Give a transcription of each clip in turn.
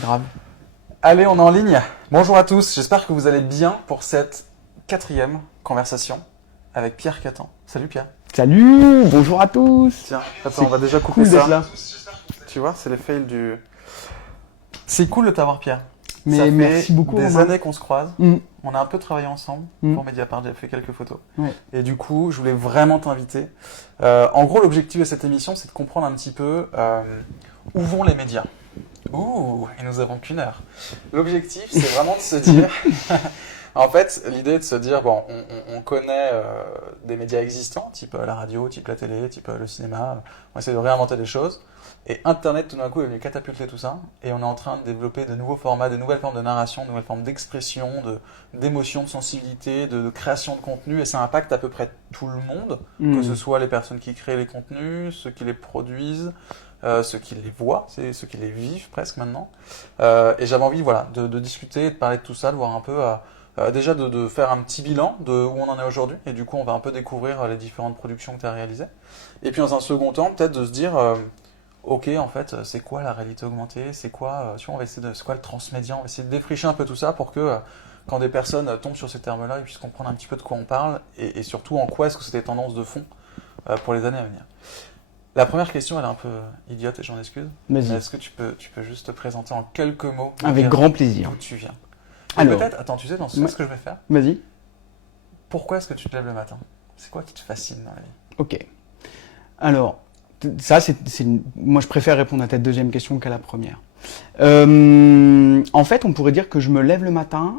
Grave. Allez, on est en ligne. Bonjour à tous, j'espère que vous allez bien pour cette 4e conversation avec Pierre Catan. Salut Pierre. Salut, bonjour à tous. Tiens, attends, on va déjà couper cool ça. d'être là. Tu vois, c'est les fails du... C'est cool de t'avoir Pierre. Mais ça fait merci beaucoup, des Romain. années qu'on se croise. Mm. On a un peu travaillé ensemble pour Mediapart, j'ai fait quelques photos. Ouais. Et du coup, je voulais vraiment t'inviter. En gros, l'objectif de cette émission, c'est de comprendre un petit peu où vont les médias. Ouh, et nous avons qu'une heure. L'objectif, c'est vraiment de se dire... En fait, l'idée est de se dire, bon, on connaît des médias existants, type la radio, type la télé, type le cinéma. On essaie de réinventer des choses. Et Internet, tout d'un coup, est venu catapulter tout ça. Et on est en train de développer de nouveaux formats, de nouvelles formes de narration, de nouvelles formes d'expression, d'émotion, de sensibilité, de création de contenu. Et ça impacte à peu près tout le monde, que ce soit les personnes qui créent les contenus, ceux qui les produisent, ceux qui les voient, c'est ceux qui les vivent presque maintenant. Et j'avais envie, voilà, de discuter, de parler de tout ça, de voir un peu... déjà de faire un petit bilan de où on en est aujourd'hui, et du coup on va un peu découvrir les différentes productions que tu as réalisées. Et puis dans un second temps, peut-être de se dire, ok, en fait, c'est quoi la réalité augmentée, c'est quoi, tu vois, on va essayer c'est quoi le transmédia, on va essayer de défricher un peu tout ça pour que quand des personnes tombent sur ces termes-là, ils puissent comprendre un petit peu de quoi on parle, et surtout en quoi est-ce que c'est des tendances de fond pour les années à venir. La première question, elle est un peu idiote et j'en excuse, mais est-ce que tu peux juste te présenter en quelques mots? Avec grand plaisir. D'où tu viens? Alors, peut-être, attends, tu sais, dans ce que je vais faire, vas-y. pourquoi est-ce que tu te lèves le matin? C'est quoi qui te fascine dans la vie? Ok. Alors, ça, moi, je préfère répondre à ta deuxième question qu'à la première. En fait, on pourrait dire que je me lève le matin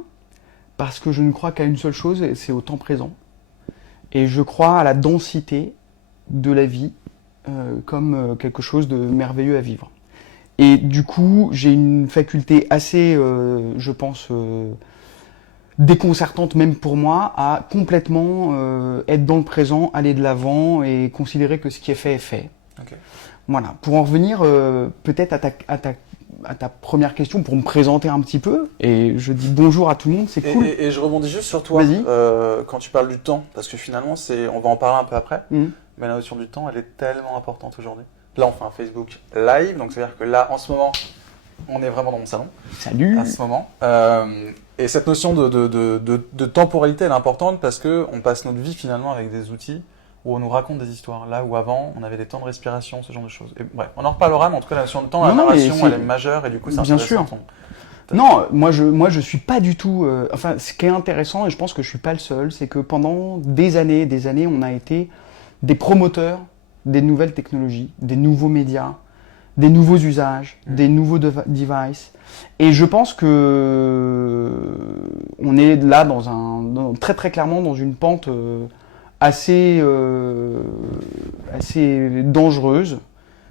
parce que je ne crois qu'à une seule chose, et c'est au temps présent. Et je crois à la densité de la vie comme quelque chose de merveilleux à vivre. Et du coup, j'ai une faculté assez, je pense, déconcertante même pour moi, à complètement être dans le présent, aller de l'avant et considérer que ce qui est fait est fait. Okay. Voilà. Pour en revenir peut-être à ta première question, pour me présenter un petit peu, et je dis bonjour à tout le monde, c'est cool. Et je rebondis juste sur toi, quand tu parles du temps, parce que finalement, on va en parler un peu après, mais la notion du temps, elle est tellement importante aujourd'hui. Là, on fait un Facebook live, donc c'est-à-dire que là, en ce moment, on est vraiment dans mon salon. Salut. À ce moment. Et cette notion de temporalité, elle est importante parce qu'on passe notre vie finalement avec des outils où on nous raconte des histoires. Là où avant, on avait des temps de respiration, ce genre de choses. Et bref, on en reparlera, mais en tout cas, la notion de temps, la narration, elle est majeure et du coup, c'est intéressant. Bien sûr. Non, moi je suis pas du tout... enfin, ce qui est intéressant, et je pense que je suis pas le seul, c'est que pendant des années, on a été des promoteurs des nouvelles technologies, des nouveaux médias, des nouveaux usages, des nouveaux devices. Et je pense que on est là très très clairement dans une pente assez dangereuse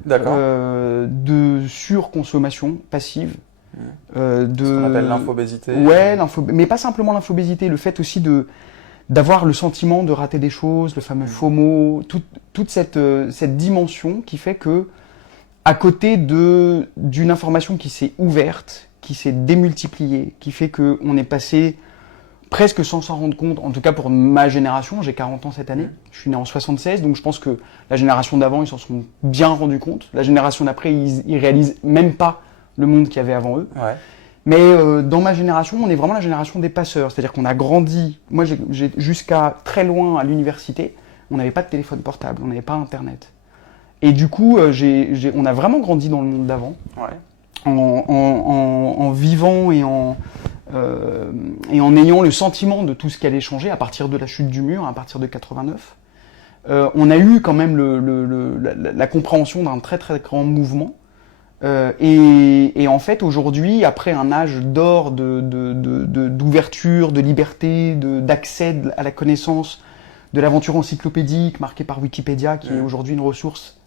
de surconsommation passive. Ce qu'on appelle l'infobésité. Ouais, mais pas simplement l'infobésité, le fait aussi d'avoir le sentiment de rater des choses, le fameux FOMO, toute cette dimension qui fait que, à côté d'une information qui s'est ouverte, qui s'est démultipliée, qui fait qu'on est passé presque sans s'en rendre compte, en tout cas pour ma génération, j'ai 40 ans cette année, je suis né en 76, donc je pense que la génération d'avant, ils s'en sont bien rendus compte. La génération d'après, ils réalisent même pas le monde qu'il y avait avant eux. Ouais. Mais dans ma génération, on est vraiment la génération des passeurs. C'est-à-dire qu'on a grandi, moi j'ai jusqu'à très loin à l'université, on n'avait pas de téléphone portable, on n'avait pas Internet. Et du coup, on a vraiment grandi dans le monde d'avant, en vivant et en ayant le sentiment de tout ce qui allait changer à partir de la chute du mur, à partir de 89. On a eu quand même la compréhension d'un très très grand mouvement. Et en fait, aujourd'hui, après un âge d'or d'ouverture, de liberté, d'accès à la connaissance, de l'aventure encyclopédique marquée par Wikipédia, qui est aujourd'hui une ressource,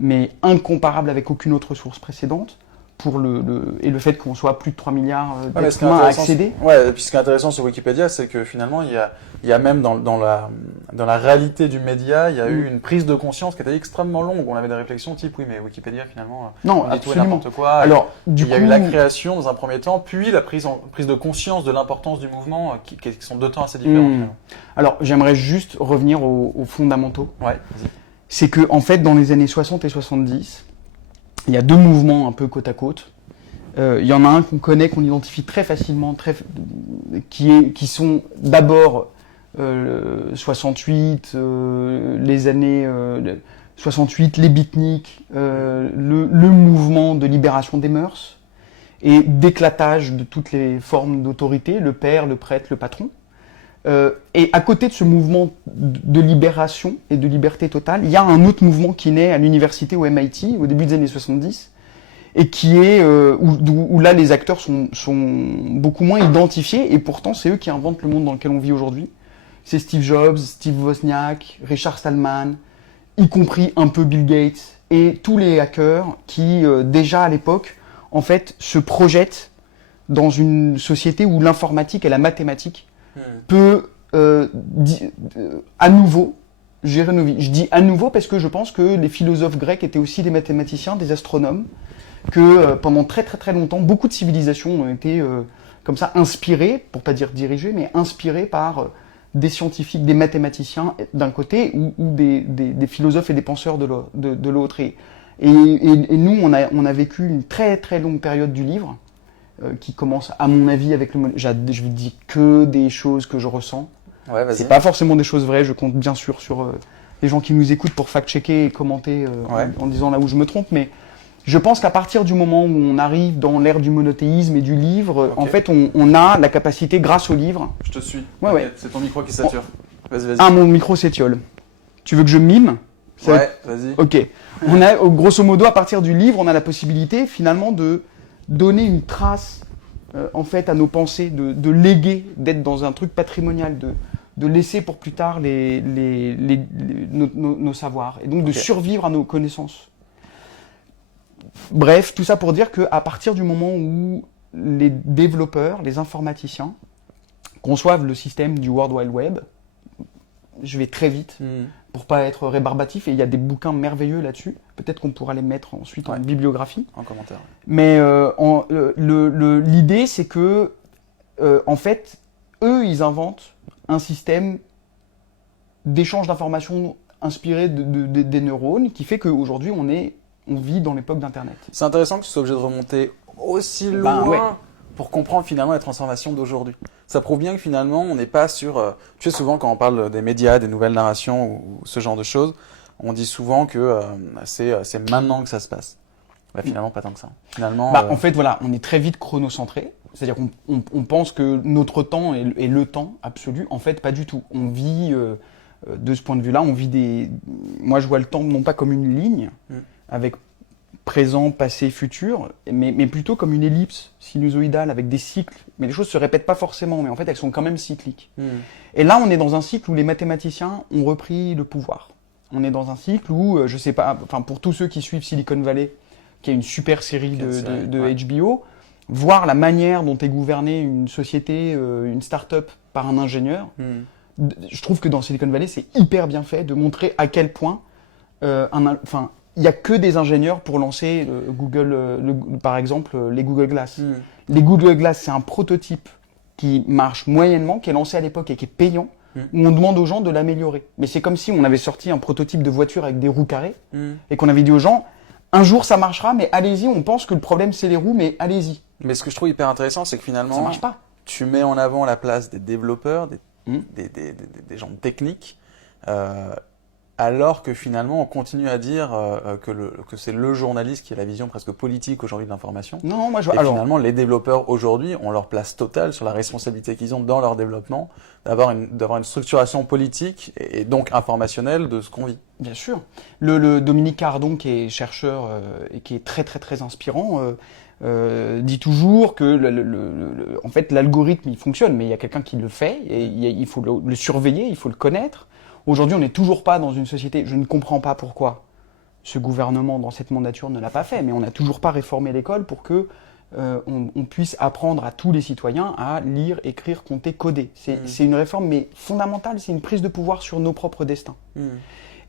mais incomparable avec aucune autre source précédente, et le fait qu'on soit plus de 3 milliards d'êtres humains à accéder. Ouais, et puis ce qui est intéressant sur Wikipédia, c'est que finalement, il y a même dans la réalité du média, il y a eu une prise de conscience qui était extrêmement longue. On avait des réflexions type, oui, mais Wikipédia, finalement, non, on dit tout et n'importe quoi. Alors, il y a eu la création dans un premier temps, puis la prise de conscience de l'importance du mouvement, qui sont deux temps assez différents. Alors, j'aimerais juste revenir aux fondamentaux. Ouais, vas-y. C'est que, en fait, dans les années 60 et 70, il y a deux mouvements un peu côte à côte. Il y en a un qu'on connaît, qu'on identifie très facilement, qui sont d'abord 68, les années 68, les beatniks, le mouvement de libération des mœurs et d'éclatage de toutes les formes d'autorité, le père, le prêtre, le patron. Et à côté de ce mouvement de libération et de liberté totale, il y a un autre mouvement qui naît à l'université au MIT au début des années 70 et qui est où là les acteurs sont beaucoup moins identifiés et pourtant c'est eux qui inventent le monde dans lequel on vit aujourd'hui. C'est Steve Jobs, Steve Wozniak, Richard Stallman, y compris un peu Bill Gates et tous les hackers qui déjà à l'époque en fait se projettent dans une société où l'informatique et la mathématique peut à nouveau gérer nos vies. Je dis à nouveau parce que je pense que les philosophes grecs étaient aussi des mathématiciens, des astronomes, que pendant très très très longtemps, beaucoup de civilisations ont été comme ça inspirées, pour pas dire dirigées, mais inspirées par des scientifiques, des mathématiciens d'un côté, ou des philosophes et des penseurs de l'autre. Et nous, on a vécu une très très longue période du livre, qui commence, à mon avis, avec je vous dis que des choses que je ressens. Ouais, vas-y. C'est pas forcément des choses vraies, je compte bien sûr sur les gens qui nous écoutent pour fact-checker et commenter en disant là où je me trompe, mais je pense qu'à partir du moment où on arrive dans l'ère du monothéisme et du livre, en fait, on a la capacité, grâce au livre... Je te suis. Ouais. C'est ton micro qui sature. Vas-y. Ah, mon micro s'étiole. Tu veux que je mime? Ouais, vas-y. Ok. On a, grosso modo, à partir du livre, on a la possibilité, finalement, de donner une trace, en fait, à nos pensées, de léguer, d'être dans un truc patrimonial, de laisser pour plus tard nos savoirs, et donc de survivre à nos connaissances. Bref, tout ça pour dire qu'à partir du moment où les développeurs, les informaticiens, conçoivent le système du World Wide Web, je vais très vite pour pas être rébarbatif, et il y a des bouquins merveilleux là-dessus. Peut-être qu'on pourra les mettre ensuite en bibliographie. En commentaire. Mais l'idée, c'est que, en fait, eux, ils inventent un système d'échange d'informations inspiré des neurones, qui fait qu'aujourd'hui, on vit dans l'époque d'Internet. C'est intéressant que tu sois obligé de remonter aussi loin pour comprendre finalement les transformations d'aujourd'hui. Ça prouve bien que finalement, on n'est pas sur... tu sais, souvent quand on parle des médias, des nouvelles narrations ou ce genre de choses, on dit souvent que c'est maintenant que ça se passe. Bah, finalement, pas tant que ça. Finalement, en fait, voilà, on est très vite chronocentré. C'est-à-dire qu'on pense que notre temps est le temps absolu. En fait, pas du tout. On vit, de ce point de vue-là, moi, je vois le temps non pas comme une ligne, avec présent, passé, futur, mais plutôt comme une ellipse sinusoïdale avec des cycles. Mais les choses se répètent pas forcément, mais en fait, elles sont quand même cycliques. Et là, on est dans un cycle où les mathématiciens ont repris le pouvoir. On est dans un cycle où, je sais pas, enfin, pour tous ceux qui suivent Silicon Valley, qui est une super série de HBO, voir la manière dont est gouvernée une société, une start-up par un ingénieur, je trouve que dans Silicon Valley, c'est hyper bien fait de montrer à quel point il n'y a que des ingénieurs pour lancer Google, par exemple, les Google Glass. Les Google Glass, c'est un prototype qui marche moyennement, qui est lancé à l'époque et qui est payant, où on demande aux gens de l'améliorer. Mais c'est comme si on avait sorti un prototype de voiture avec des roues carrées, et qu'on avait dit aux gens, un jour ça marchera, mais allez-y, on pense que le problème c'est les roues, mais allez-y. Mais ce que je trouve hyper intéressant, c'est que finalement, ça marche pas. Tu mets en avant la place des développeurs, des gens techniques, alors que finalement on continue à dire que c'est le journaliste qui a la vision presque politique aujourd'hui de l'information. Non, moi je vois. Et finalement, les développeurs aujourd'hui ont leur place totale sur la responsabilité qu'ils ont dans leur développement, d'avoir une structuration politique et donc informationnelle de ce qu'on vit. Bien sûr. Le Dominique Cardon, qui est chercheur et qui est très très très inspirant, dit toujours que en fait l'algorithme il fonctionne, mais il y a quelqu'un qui le fait et il faut le surveiller, il faut le connaître. Aujourd'hui, on n'est toujours pas dans une société, je ne comprends pas pourquoi ce gouvernement dans cette mandature ne l'a pas fait, mais on n'a toujours pas réformé l'école pour que on puisse apprendre à tous les citoyens à lire, écrire, compter, coder. C'est une réforme mais fondamentale, c'est une prise de pouvoir sur nos propres destins.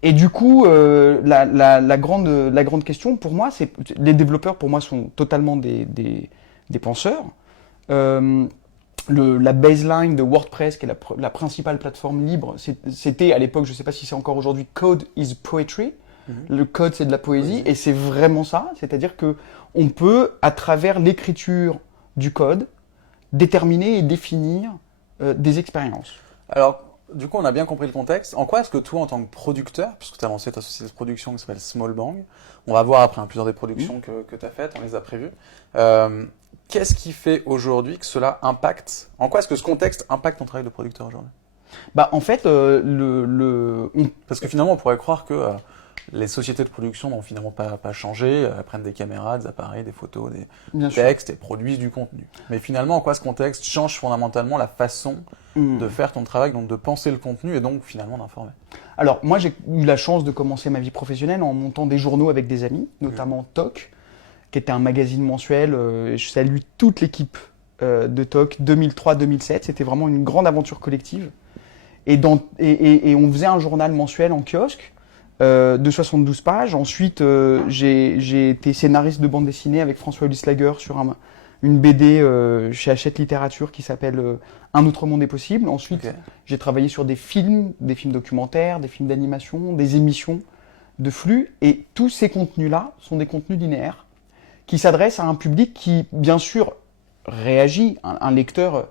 Et du coup, la grande question pour moi, c'est les développeurs pour moi sont totalement des penseurs. La baseline de WordPress, qui est la principale plateforme libre, c'était à l'époque, je ne sais pas si c'est encore aujourd'hui, Code is Poetry. Le code, c'est de la poésie, et c'est vraiment ça. C'est-à-dire que on peut, à travers l'écriture du code, déterminer et définir des expériences. Alors, du coup, on a bien compris le contexte. En quoi est-ce que toi, en tant que producteur, puisque tu as lancé ta société de production qui s'appelle Small Bang, on va voir après plusieurs des productions que tu as faites, on les a prévues. Qu'est-ce qui fait aujourd'hui que cela impacte? En quoi est-ce que ce contexte impacte ton travail de producteur aujourd'hui? Bah, en fait, Parce que finalement, on pourrait croire que les sociétés de production n'ont finalement pas changé. Elles prennent des caméras, des appareils, des photos, des textes et produisent du contenu. Mais finalement, en quoi ce contexte change fondamentalement la façon de faire ton travail, donc de penser le contenu et donc finalement d'informer? Alors, moi, j'ai eu la chance de commencer ma vie professionnelle en montant des journaux avec des amis, notamment TOC, qui était un magazine mensuel. Je salue toute l'équipe de TOC 2003-2007. C'était vraiment une grande aventure collective. Et on faisait un journal mensuel en kiosque de 72 pages. Ensuite, j'ai été scénariste de bande dessinée avec François Hulislager sur une BD chez Hachette Littérature qui s'appelle Un autre monde est possible. Ensuite, j'ai travaillé sur des films documentaires, des films d'animation, des émissions de flux. Et tous ces contenus-là sont des contenus linéaires qui s'adressent à un public qui, bien sûr, réagit. Un lecteur...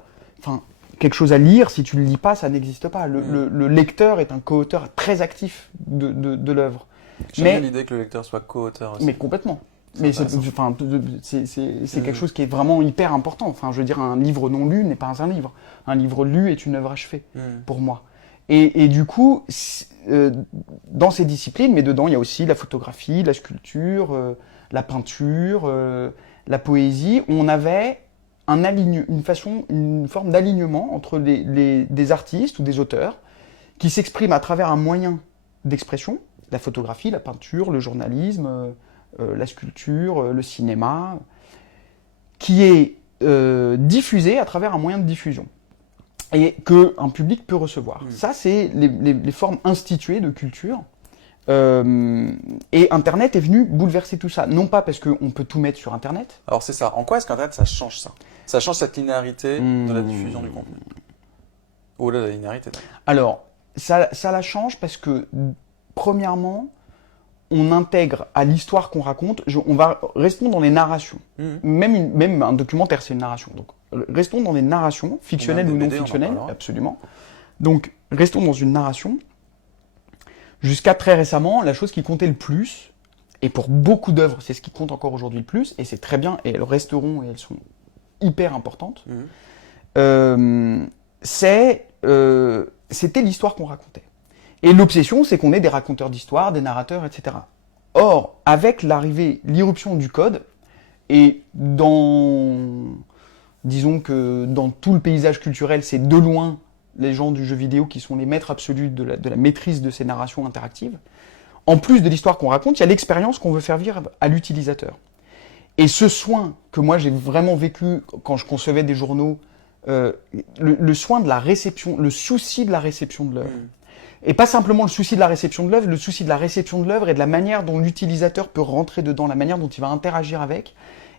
quelque chose à lire, si tu ne le lis pas, ça n'existe pas. Le lecteur est un co-auteur très actif de l'œuvre. J'aime bien l'idée que le lecteur soit co-auteur aussi. Mais complètement. Mais c'est quelque chose qui est vraiment hyper important. Enfin, je veux dire, un livre non lu n'est pas un livre. Un livre lu est une œuvre achevée, pour moi. Et du coup, dans ces disciplines, mais dedans, il y a aussi la photographie, la sculpture, la peinture, la poésie. On avait une forme d'alignement entre des artistes ou des auteurs qui s'expriment à travers un moyen d'expression, la photographie, la peinture, le journalisme, la sculpture, le cinéma, qui est diffusé à travers un moyen de diffusion et qu'un public peut recevoir. Ça, c'est les formes instituées de culture. Et Internet est venu bouleverser tout ça. Non pas parce qu'on peut tout mettre sur Internet. Alors c'est ça. En quoi est-ce qu'Internet, ça change ça? Ça change cette linéarité de la diffusion du contenu. Au-delà de la linéarité. Alors, ça la change parce que, premièrement, on intègre à l'histoire qu'on raconte, restons dans les narrations. Même un documentaire, c'est une narration. Donc, restons dans des narrations, fictionnelles ou non fictionnelles, absolument. Donc, restons dans une narration. Jusqu'à très récemment, la chose qui comptait le plus, et pour beaucoup d'œuvres, c'est ce qui compte encore aujourd'hui le plus, et c'est très bien, et elles resteront, et elles sont hyper importantes, c'était l'histoire qu'on racontait. Et l'obsession, c'est qu'on est des raconteurs d'histoire, des narrateurs, etc. Or, avec l'irruption du code, et disons que dans tout le paysage culturel, c'est de loin les gens du jeu vidéo qui sont les maîtres absolus de la maîtrise de ces narrations interactives. En plus de l'histoire qu'on raconte, il y a l'expérience qu'on veut faire vivre à l'utilisateur. Et ce soin que moi j'ai vraiment vécu quand je concevais des journaux, le soin de la réception, le souci de la réception de l'œuvre. Et pas simplement le souci de la réception de l'œuvre, le souci de la réception de l'œuvre et de la manière dont l'utilisateur peut rentrer dedans, la manière dont il va interagir avec.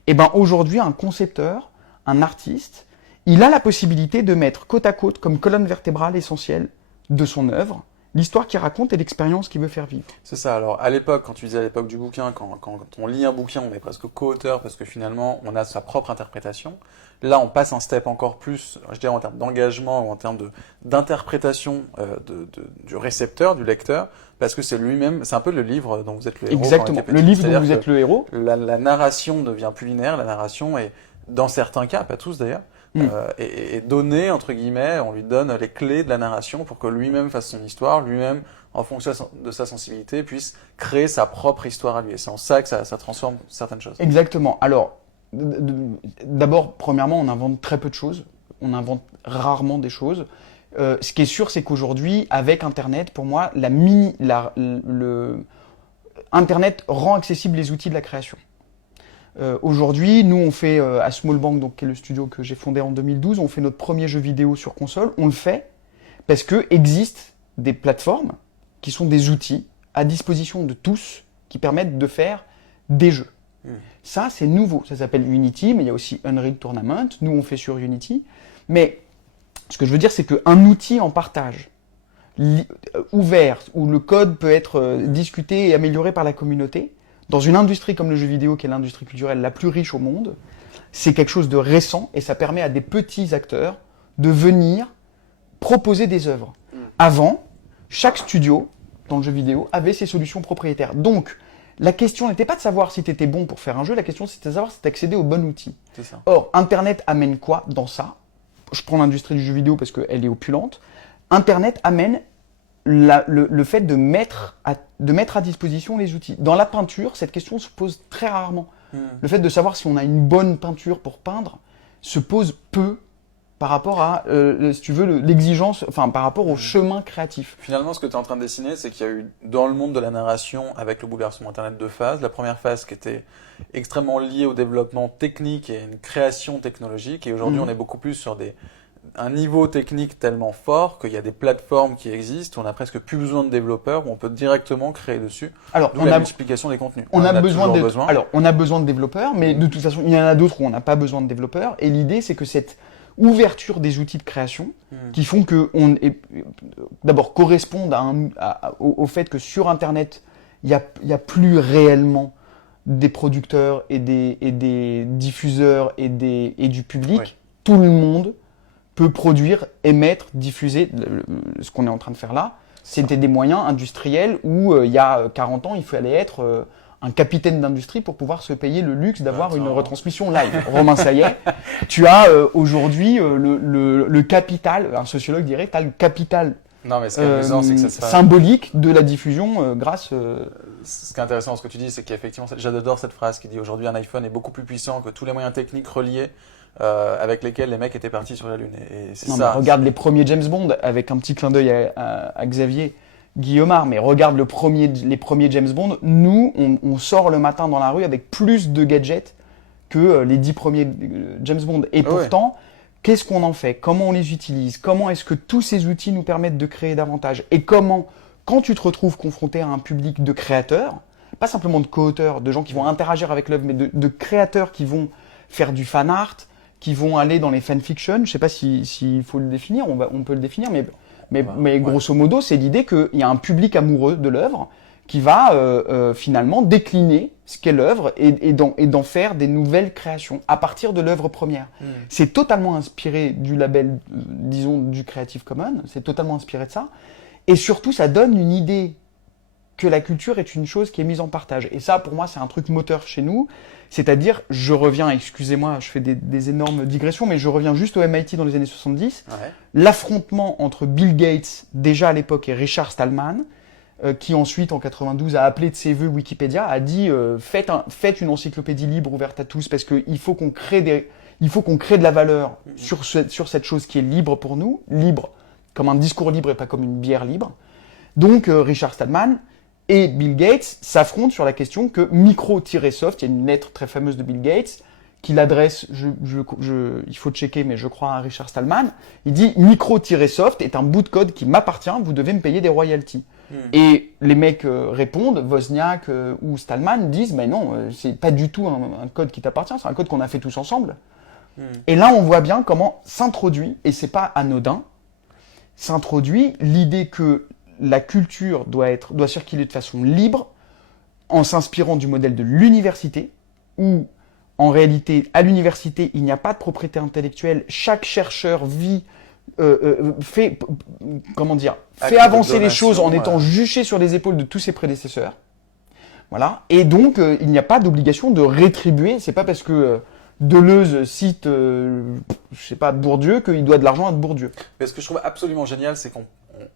Et ben aujourd'hui, un concepteur, un artiste, il a la possibilité de mettre côte à côte comme colonne vertébrale essentielle de son œuvre l'histoire qu'il raconte et l'expérience qu'il veut faire vivre. C'est ça. Alors, à l'époque, quand tu disais à l'époque du bouquin, quand on lit un bouquin, on est presque co-auteur parce que finalement, on a sa propre interprétation. Là, on passe un step encore plus, je dirais, en termes d'engagement ou en termes d'interprétation du récepteur, du lecteur, parce que c'est lui-même, c'est un peu le livre dont vous êtes le héros. Exactement. Le livre dont vous êtes le héros. La narration devient plus linéaire. La narration est, dans certains cas, pas tous d'ailleurs, et donné, entre guillemets, on lui donne les clés de la narration pour que lui-même fasse son histoire, lui-même, en fonction de sa sensibilité, puisse créer sa propre histoire à lui. Et c'est en ça que ça transforme certaines choses. Exactement. Alors, d'abord, premièrement, on invente très peu de choses. On invente rarement des choses. Ce qui est sûr, c'est qu'aujourd'hui, avec Internet, pour moi, Internet rend accessible les outils de la création. Aujourd'hui, nous, on fait à Small Bang, donc, qui est le studio que j'ai fondé en 2012, on fait notre premier jeu vidéo sur console. On le fait parce que existent des plateformes qui sont des outils à disposition de tous qui permettent de faire des jeux. Ça, c'est nouveau. Ça s'appelle Unity, mais il y a aussi Unreal Tournament. Nous, on fait sur Unity. Mais ce que je veux dire, c'est qu'un outil en partage ouvert, où le code peut être discuté et amélioré par la communauté, dans une industrie comme le jeu vidéo, qui est l'industrie culturelle la plus riche au monde, c'est quelque chose de récent et ça permet à des petits acteurs de venir proposer des œuvres. Avant, chaque studio dans le jeu vidéo avait ses solutions propriétaires. Donc, la question n'était pas de savoir si tu étais bon pour faire un jeu, la question c'était de savoir si tu accédais au bon outil. C'est ça. Or, Internet amène quoi dans ça? Je prends l'industrie du jeu vidéo parce qu'elle est opulente. Internet amène le fait de mettre à disposition les outils. Dans la peinture, cette question se pose très rarement. Le fait de savoir si on a une bonne peinture pour peindre se pose peu par rapport à, si tu veux, l'exigence, enfin par rapport au chemin créatif. Finalement, ce que tu es en train de dessiner, c'est qu'il y a eu dans le monde de la narration, avec le bouleversement Internet, deux phases. La première phase qui était extrêmement liée au développement technique et à une création technologique. Et aujourd'hui, on est beaucoup plus sur un niveau technique tellement fort qu'il y a des plateformes qui existent, où on n'a presque plus besoin de développeurs, où on peut directement créer dessus. Alors, la multiplication des contenus. On a besoin de développeurs, mais de toute façon, il y en a d'autres où on n'a pas besoin de développeurs. Et l'idée, c'est que cette ouverture des outils de création qui font que d'abord correspondent au fait que sur Internet, il y a plus réellement des producteurs et des diffuseurs et du public. Oui. Tout le monde peut produire, émettre, diffuser. Ce qu'on est en train de faire là, c'était des moyens industriels où il y a 40 ans, il fallait être un capitaine d'industrie pour pouvoir se payer le luxe d'avoir une retransmission live. Romain, ça y est, tu as aujourd'hui le capital, un sociologue dirait, tu as le capital symbolique de la diffusion grâce... Ce qui est intéressant dans ce que tu dis, c'est qu'effectivement, j'adore cette phrase qui dit aujourd'hui un iPhone est beaucoup plus puissant que tous les moyens techniques reliés avec lesquels les mecs étaient partis sur la Lune. Et c'est ça. Regarde les premiers James Bond, avec un petit clin d'œil à Xavier Guillaumard, mais regarde les premiers James Bond, nous, on sort le matin dans la rue avec plus de gadgets que les 10 premiers James Bond. Et pourtant, qu'est-ce qu'on en fait? Comment on les utilise? Comment est-ce que tous ces outils nous permettent de créer davantage? Et comment, quand tu te retrouves confronté à un public de créateurs, pas simplement de co-auteurs, de gens qui vont interagir avec l'œuvre, mais de créateurs qui vont faire du fan art, qui vont aller dans les fanfictions, je ne sais pas s'il faut le définir, on peut le définir, mais grosso modo, c'est l'idée qu'il y a un public amoureux de l'œuvre qui va finalement décliner ce qu'est l'œuvre et d'en faire des nouvelles créations à partir de l'œuvre première. C'est totalement inspiré du label, disons, du Creative Commons, c'est totalement inspiré de ça. Et surtout, ça donne une idée que la culture est une chose qui est mise en partage. Et ça, pour moi, c'est un truc moteur chez nous. C'est-à-dire, je reviens, excusez-moi, je fais des énormes digressions, mais je reviens juste au MIT dans les années 70. Ouais. L'affrontement entre Bill Gates, déjà à l'époque, et Richard Stallman, qui ensuite, en 92, a appelé de ses voeux Wikipédia, a dit faites une encyclopédie libre ouverte à tous, parce qu'il faut qu'on crée de la valeur sur cette chose qui est libre pour nous, libre comme un discours libre et pas comme une bière libre. Donc, Richard Stallman et Bill Gates s'affrontent sur la question que micro-soft, il y a une lettre très fameuse de Bill Gates qu'il adresse, il faut checker, mais je crois à Richard Stallman, il dit micro-soft est un bout de code qui m'appartient, vous devez me payer des royalties. Et les mecs répondent, Wozniak ou Stallman disent, mais non, c'est pas du tout un code qui t'appartient, c'est un code qu'on a fait tous ensemble. Et là, on voit bien comment s'introduit, et c'est pas anodin, s'introduit l'idée que la culture doit circuler de façon libre en s'inspirant du modèle de l'université où, en réalité, à l'université, il n'y a pas de propriété intellectuelle. Chaque chercheur fait avancer les choses en étant juché sur les épaules de tous ses prédécesseurs. Voilà. Et donc, il n'y a pas d'obligation de rétribuer. C'est pas parce que Deleuze cite, Bourdieu qu'il doit de l'argent à Bourdieu. Mais ce que je trouve absolument génial, c'est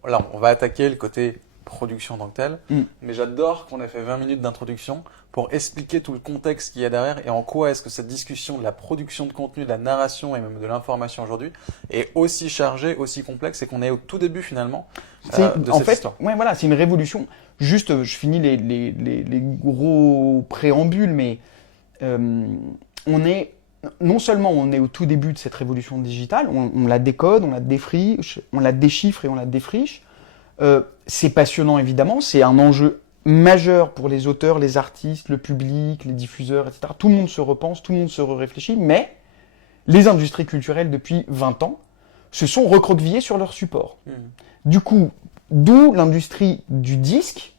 on va attaquer le côté production en tant que tel, mais j'adore qu'on ait fait 20 minutes d'introduction pour expliquer tout le contexte qu'il y a derrière et en quoi est-ce que cette discussion de la production de contenu, de la narration et même de l'information aujourd'hui est aussi chargée, aussi complexe et qu'on est au tout début finalement de cette histoire. Ouais, voilà, c'est une révolution. Juste, je finis les gros préambules, mais non seulement on est au tout début de cette révolution digitale, on la décode, on la défriche, on la déchiffre et on la défriche. C'est passionnant évidemment, c'est un enjeu majeur pour les auteurs, les artistes, le public, les diffuseurs, etc. Tout le monde se repense, tout le monde se réfléchit, mais les industries culturelles depuis 20 ans se sont recroquevillées sur leur support. Du coup, d'où l'industrie du disque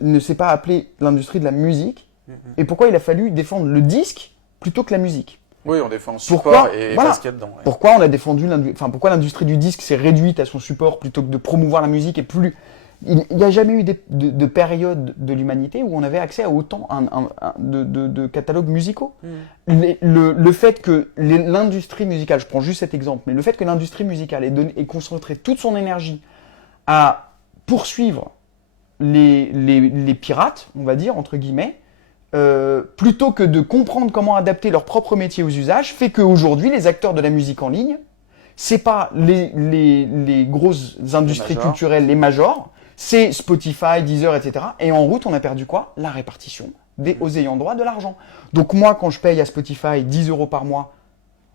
ne s'est pas appelée l'industrie de la musique, et pourquoi il a fallu défendre le disque plutôt que la musique. Oui, on défend le support et pas ce qu'il y a dedans. Ouais. Pourquoi on a défendu pourquoi l'industrie du disque s'est réduite à son support plutôt que de promouvoir la musique et plus. Il n'y a jamais eu de période de l'humanité où on avait accès à autant de catalogues musicaux. Le fait que l'industrie musicale, je prends juste cet exemple, mais le fait que l'industrie musicale ait concentré toute son énergie à poursuivre les pirates, on va dire, entre guillemets, plutôt que de comprendre comment adapter leur propre métier aux usages, fait qu'aujourd'hui, les acteurs de la musique en ligne, c'est pas les grosses industries culturelles, les majors, c'est Spotify, Deezer, etc. Et en route, on a perdu quoi? La répartition aux ayants droit de l'argent. Donc moi, quand je paye à Spotify 10 € par mois,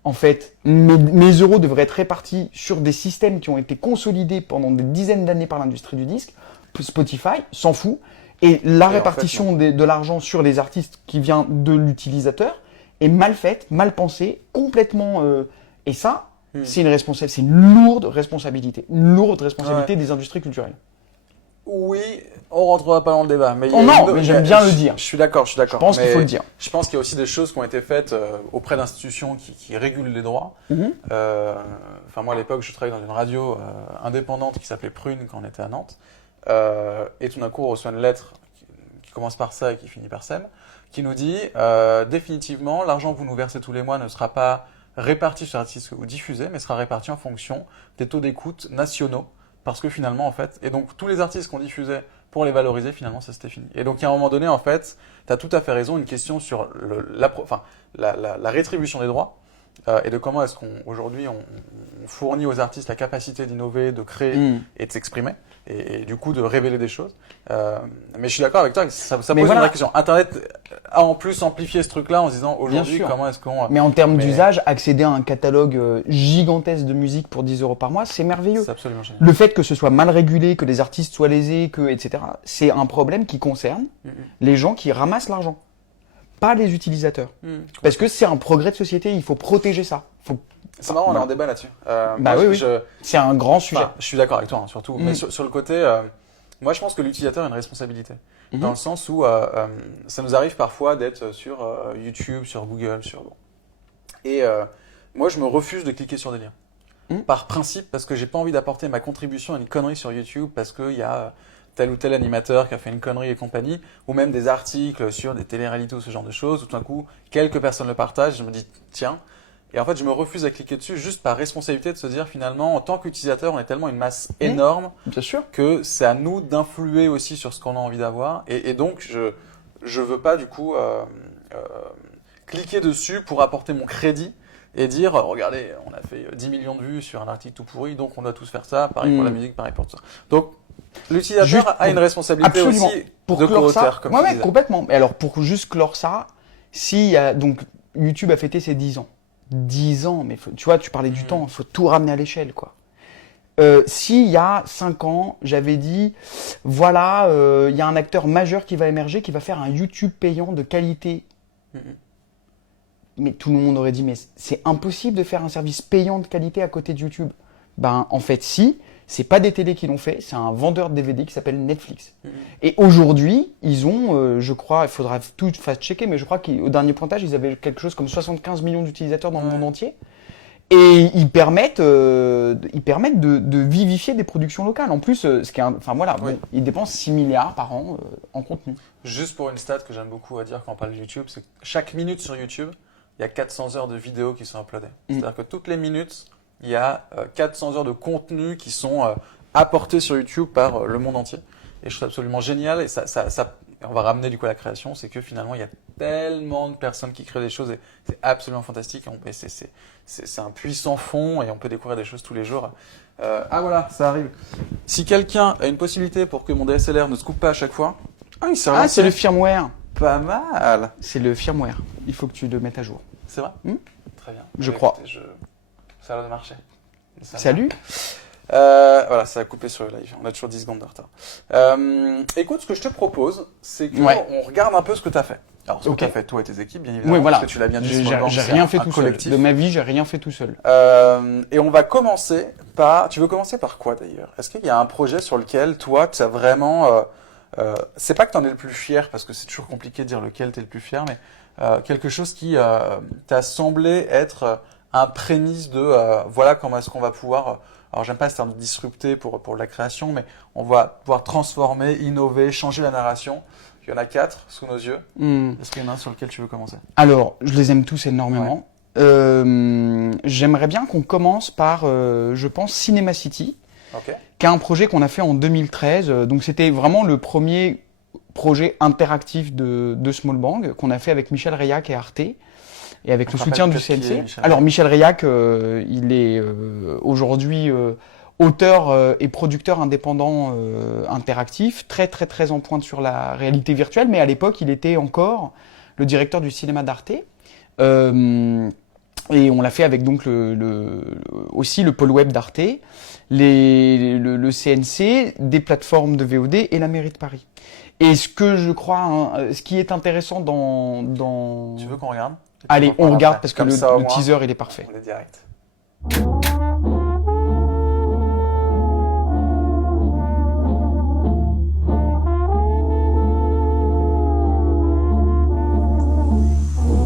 en fait, mes euros devraient être répartis sur des systèmes qui ont été consolidés pendant des dizaines d'années par l'industrie du disque. Spotify s'en fout. Et la répartition de l'argent sur les artistes qui vient de l'utilisateur est mal faite, mal pensée, complètement... et ça, c'est une lourde responsabilité. Une lourde responsabilité des industries culturelles. Oui, on rentrera pas dans le débat. Mais mais j'aime bien le dire. Je suis d'accord. Je pense qu'il faut le dire. Je pense qu'il y a aussi des choses qui ont été faites auprès d'institutions qui régulent les droits. Enfin, moi, à l'époque, je travaillais dans une radio indépendante qui s'appelait Prune quand on était à Nantes. Et tout d'un coup, on reçoit une lettre qui commence par ça et qui finit par SEM, qui nous dit définitivement, l'argent que vous nous versez tous les mois ne sera pas réparti sur l'artiste que vous diffusez, mais sera réparti en fonction des taux d'écoute nationaux. Parce que finalement, en fait, et donc tous les artistes qu'on diffusait pour les valoriser, finalement, ça c'était fini. Et donc, à un moment donné, en fait, tu as tout à fait raison, une question sur la rétribution des droits et de comment est-ce qu'aujourd'hui on fournit aux artistes la capacité d'innover, de créer et de s'exprimer. Et du coup de révéler des choses. Mais je suis d'accord avec toi, ça pose une vraie question. Internet a en plus amplifié ce truc-là en se disant aujourd'hui comment est-ce qu'on... Mais en termes d'usage, accéder à un catalogue gigantesque de musique pour 10 € par mois, c'est merveilleux. C'est absolument génial. Le fait que ce soit mal régulé, que les artistes soient lésés, etc., c'est un problème qui concerne les gens qui ramassent l'argent, pas les utilisateurs. Parce que c'est un progrès de société, il faut protéger ça. C'est marrant, on est en débat là-dessus. C'est un grand sujet. Je suis d'accord avec toi, surtout. Mais sur le côté, moi je pense que l'utilisateur a une responsabilité. Dans le sens où ça nous arrive parfois d'être sur YouTube, sur Google, Et moi je me refuse de cliquer sur des liens. Par principe, parce que j'ai pas envie d'apporter ma contribution à une connerie sur YouTube, parce qu'il y a tel ou tel animateur qui a fait une connerie et compagnie, ou même des articles sur des télé-réalités ou ce genre de choses, où tout d'un coup, quelques personnes le partagent, je me dis, tiens. Et en fait, je me refuse à cliquer dessus juste par responsabilité de se dire finalement, en tant qu'utilisateur, on est tellement une masse énorme bien sûr. Que c'est à nous d'influer aussi sur ce qu'on a envie d'avoir. Et donc, je veux pas du coup cliquer dessus pour apporter mon crédit et dire, regardez, on a fait 10 millions de vues sur un article tout pourri, donc on doit tous faire ça. Pareil pour la musique, pareil pour tout ça. Donc, l'utilisateur a une responsabilité aussi de co-auteur, comme tu disais. Complètement. Et alors, pour juste clore ça, donc YouTube a fêté ses 10 ans. 10 ans, mais tu vois, tu parlais du temps, il faut tout ramener à l'échelle, quoi. S'il y a 5 ans, j'avais dit, voilà, il y a un acteur majeur qui va émerger, qui va faire un YouTube payant de qualité. Mais tout le monde aurait dit, mais c'est impossible de faire un service payant de qualité à côté de YouTube. Ben, en fait, si. C'est pas des télés qui l'ont fait, c'est un vendeur de DVD qui s'appelle Netflix. Et aujourd'hui, ils ont, je crois, il faudra tout fact-checker, mais je crois qu'au dernier pointage, ils avaient quelque chose comme 75 millions d'utilisateurs dans le monde entier. Et ils permettent de vivifier des productions locales. En plus, ils dépensent 6 milliards par an en contenu. Juste pour une stat que j'aime beaucoup à dire quand on parle de YouTube, c'est que chaque minute sur YouTube, il y a 400 heures de vidéos qui sont uploadées. C'est-à-dire que toutes les minutes, il y a 400 heures de contenu qui sont apportés sur YouTube par le monde entier. Et je trouve ça absolument génial. Et on va ramener du coup à la création, c'est que finalement, il y a tellement de personnes qui créent des choses et c'est absolument fantastique. C'est un puissant fond et on peut découvrir des choses tous les jours. Voilà, ça arrive. Si quelqu'un a une possibilité pour que mon DSLR ne se coupe pas à chaque fois, c'est le firmware. Pas mal. C'est le firmware. Il faut que tu le mettes à jour. C'est vrai Très bien. Je crois. Ça a l'air de marcher. Salut. Voilà, ça a coupé sur le live. On a toujours 10 secondes de retard. Écoute, ce que je te propose, c'est qu'on regarde un peu ce que tu as fait. Alors, ce que tu as fait, toi et tes équipes, bien évidemment. Oui, voilà. Parce que tu l'as bien dit, J'ai rien fait tout seul. De ma vie, j'ai rien fait tout seul. Et on va commencer par... Tu veux commencer par quoi, d'ailleurs? Est-ce qu'il y a un projet sur lequel, toi, tu as vraiment... c'est pas que tu en es le plus fier, parce que c'est toujours compliqué de dire lequel tu es le plus fier, mais quelque chose qui t'a semblé être un prémisse de voilà comment est-ce qu'on va pouvoir... alors, j'aime pas ce terme de disrupter pour la création, mais on va pouvoir transformer, innover, changer la narration. Il y en a 4 sous nos yeux. Est-ce qu'il y en a un sur lequel tu veux commencer? Alors, je les aime tous énormément. J'aimerais bien qu'on commence par, je pense, Cinema City, qui est un projet qu'on a fait en 2013. Donc, c'était vraiment le premier projet interactif de Small Bang qu'on a fait avec Michel Reillac et Arte, et avec le soutien du CNC. Alors, Michel Reillac, il est aujourd'hui auteur et producteur indépendant interactif, très en pointe sur la réalité virtuelle, mais à l'époque, il était encore le directeur du cinéma d'Arte. Et on l'a fait avec donc aussi le pôle web d'Arte, le CNC, des plateformes de VOD et la mairie de Paris. Et ce que je crois, ce qui est intéressant dans... Tu veux qu'on regarde? Allez, on regarde parce que le teaser, il est parfait. On est direct.